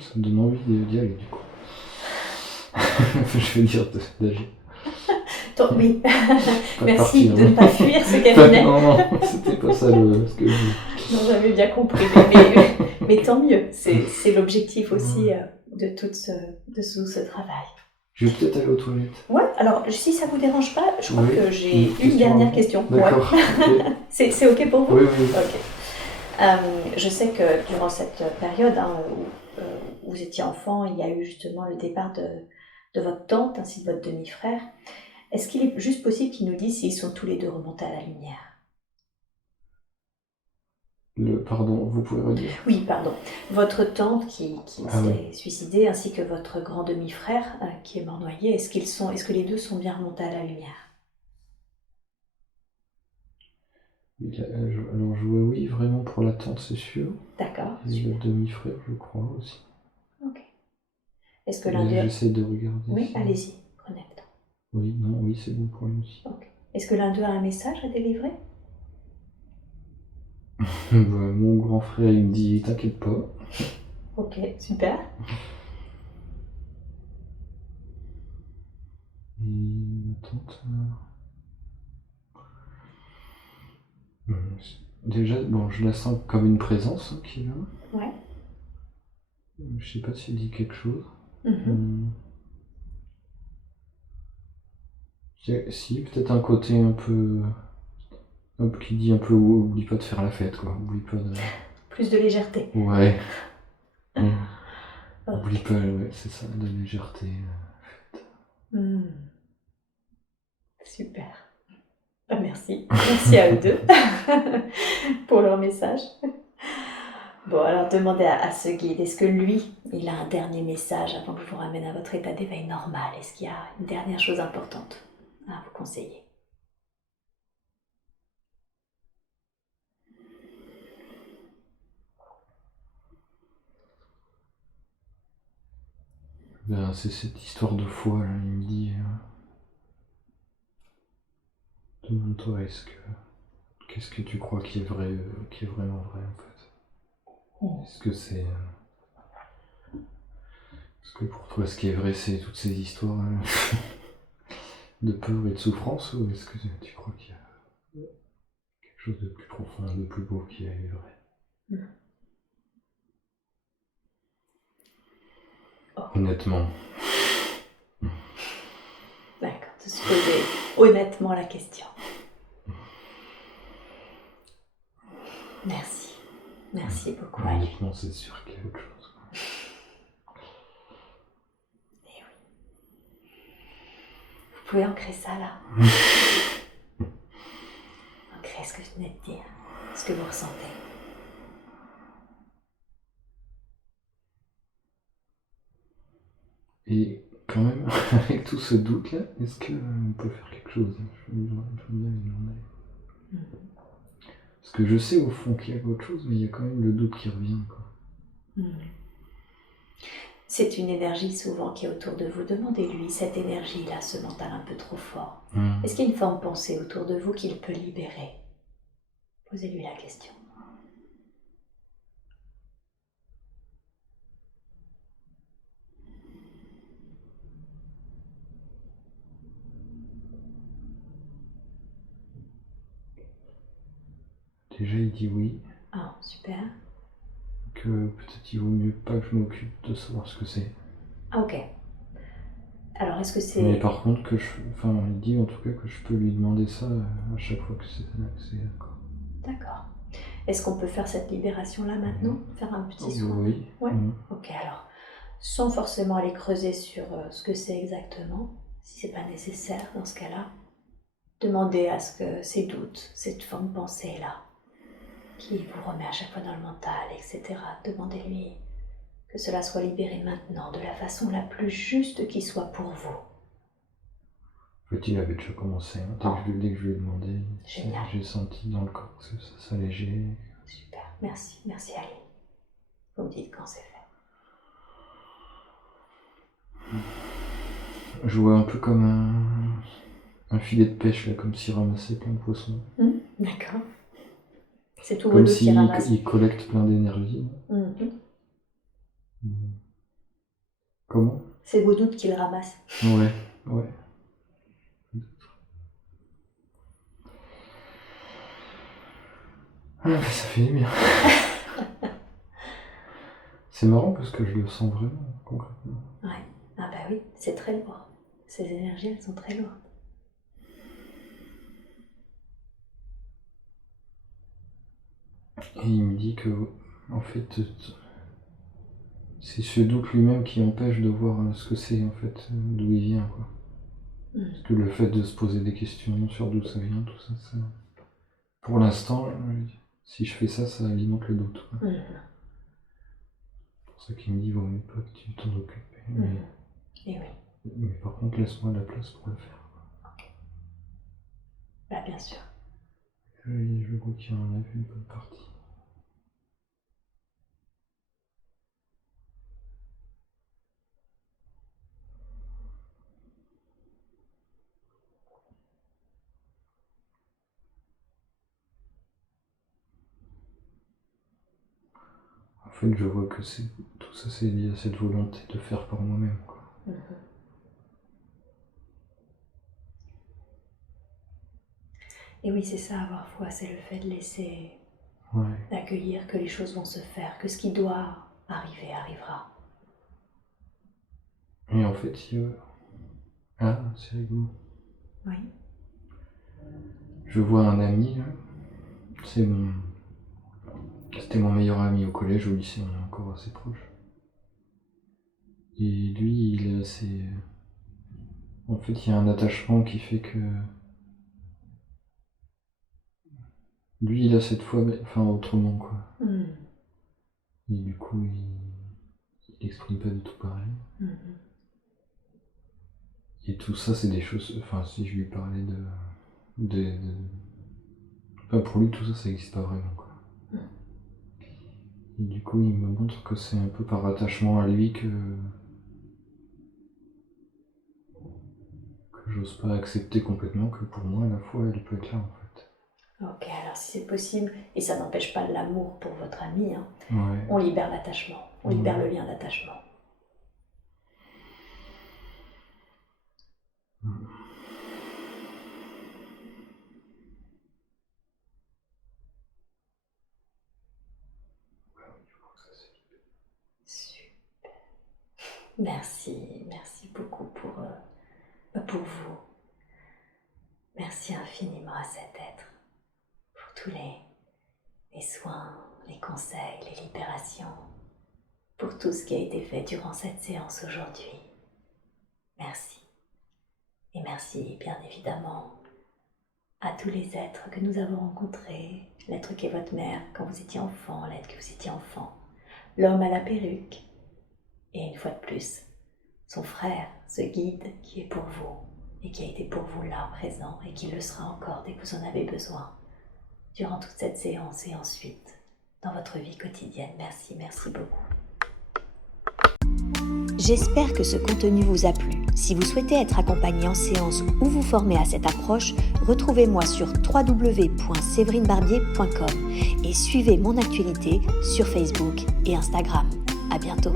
Ça me donne envie d'y aller du coup. Je veux dire d'agir. Oui, Pas merci partir, de ne pas fuir ce cabinet. Non, c'était pas ça ce que je dis. Non, j'avais bien compris, mais tant mieux, c'est l'objectif aussi de tout ce travail. Je vais peut-être aller aux toilettes. Ouais, alors si ça vous dérange pas, je crois que j'ai une question dernière question. D'accord. Ouais. Okay. C'est ok pour vous? Oui. Ok. Je sais que durant cette période où vous étiez enfant, il y a eu justement le départ de votre tante ainsi que votre demi-frère. Est-ce qu'il est juste possible qu'ils nous disent s'ils sont tous les deux remontés à la lumière? Pardon, vous pouvez redire? Oui, pardon. Votre tante qui s'est suicidée ainsi que votre grand demi-frère qui est mort noyé, est-ce que les deux sont bien remontés à la lumière? Alors je vois oui, vraiment pour la tante, c'est sûr. D'accord. Et le demi-frère, je crois aussi. Ok. Est-ce que l'un d'eux... J'essaie de regarder. Oui, allez-y, prenez le temps. Oui, c'est bon pour lui aussi. Ok. Est-ce que l'un d'eux a un message à délivrer? Mon grand frère, il me dit t'inquiète pas. Ok, super. Et ma tante. Déjà, bon, je la sens comme une présence qui est là. Ouais. Je sais pas si elle dit quelque chose. Si, peut-être un côté un peu. Qui dit un peu oublie pas de faire la fête, quoi. Oublie pas de. Plus de légèreté. Ouais. Oublie pas, ouais, c'est ça, de légèreté. Super. Merci. Merci à eux deux pour leur message. Bon, alors demandez à ce guide, est-ce que lui, il a un dernier message avant que je vous ramène à votre état d'éveil normal? Est-ce qu'il y a une dernière chose importante à vous conseiller? C'est cette histoire de foi, là, il me dit. Demande-toi, qu'est-ce que tu crois qui est vrai, qui est vraiment vrai en fait? Est-ce que pour toi, ce qui est vrai, c'est toutes ces histoires de peur et de souffrance, ou est-ce que tu crois qu'il y a quelque chose de plus profond, de plus beau qui est vrai? Honnêtement. D'accord, de se poser honnêtement la question. Merci. Merci beaucoup. Honnêtement, c'est sûr qu'il y a autre chose. pouvez ancrer ça là. Ancrer ce que je venais de dire, ce que vous ressentez. Et quand même, avec tout ce doute-là, est-ce qu'on peut faire quelque chose? Je veux bien lui demander. Parce que je sais au fond qu'il y a autre chose, mais il y a quand même le doute qui revient, quoi. C'est une énergie souvent qui est autour de vous. Demandez-lui cette énergie-là, ce mental un peu trop fort. Est-ce qu'il y a une forme pensée autour de vous qu'il peut libérer? Posez-lui la question. Déjà, il dit oui. Ah, super. Que peut-être il vaut mieux pas que je m'occupe de savoir ce que c'est. Ah, ok. Alors, est-ce que c'est... Mais par contre, il dit en tout cas que je peux lui demander ça à chaque fois que c'est d'accord. D'accord. Est-ce qu'on peut faire cette libération-là maintenant? Faire un petit soin? Oui. Ouais. Ok, alors, sans forcément aller creuser sur ce que c'est exactement, si c'est pas nécessaire dans ce cas-là, demandez à ce que ces doutes, cette forme de pensée-là, qui vous remet à chaque fois dans le mental, etc., demandez-lui que cela soit libéré maintenant, de la façon la plus juste qui soit pour vous. En fait, il avait déjà commencé. Dès que je lui ai demandé, j'ai senti dans le corps que ça s'allégeait. Super, merci Ali. Vous me dites quand c'est fait. Je vois un peu comme un filet de pêche, là, comme s'il ramassait plein de poissons. D'accord. C'est tout comme vos doutes qu'il ramasse. Comme s'il collecte plein d'énergie. Comment? C'est vos doutes qu'il ramasse. Ouais. Ah, ça fait du bien. C'est marrant parce que je le sens vraiment, concrètement. Ouais. Ah bah oui, c'est très lourd. Ces énergies, elles sont très lourdes. Et il me dit que, en fait, c'est ce doute lui-même qui empêche de voir ce que c'est, en fait, d'où il vient, quoi. Parce que le fait de se poser des questions sur d'où ça vient, tout ça, pour l'instant, si je fais ça, ça alimente le doute. C'est pour ça qu'il me dit, vaut mieux pas que tu t'en occupes. Et oui. Mais par contre, laisse-moi la place pour le faire. Ok. Bah bien sûr. Je vois qu'il en a vu une bonne partie. En fait, je vois que tout ça, c'est lié à cette volonté de faire par moi-même, quoi. Et oui, c'est ça, avoir foi, c'est le fait de laisser, d'accueillir que les choses vont se faire, que ce qui doit arriver arrivera. Et en fait, ah, c'est rigolo. Oui. Je vois un ami, là. C'était mon meilleur ami au collège, au lycée, on est encore assez proches. Et lui, il est assez... En fait, il y a un attachement qui fait que... Lui, il a cette foi, mais enfin autrement, quoi. Et du coup, il exprime pas du tout pareil. Et tout ça, c'est des choses... Enfin, si je lui parlais Enfin, pour lui, tout ça, ça n'existe pas vraiment, quoi. Et du coup, il me montre que c'est un peu par attachement à lui que j'ose pas accepter complètement que pour moi, la foi, elle peut être là, en fait. Ok, alors si c'est possible, et ça n'empêche pas l'amour pour votre ami, hein, Ouais. on libère l'attachement, on libère le lien d'attachement. Super. Merci beaucoup pour vous. Merci infiniment à cet être pour tous les soins, les conseils, les libérations, pour tout ce qui a été fait durant cette séance aujourd'hui. Merci. Et merci bien évidemment à tous les êtres que nous avons rencontrés, l'être qui est votre mère quand vous étiez enfant, l'être que vous étiez enfant, l'homme à la perruque, et une fois de plus, son frère, ce guide qui est pour vous et qui a été pour vous là présent et qui le sera encore dès que vous en avez besoin, durant toute cette séance et ensuite dans votre vie quotidienne. Merci beaucoup. J'espère que ce contenu vous a plu. Si vous souhaitez être accompagné en séance ou vous former à cette approche, retrouvez-moi sur www.séverinebarbier.com et suivez mon actualité sur Facebook et Instagram. À bientôt.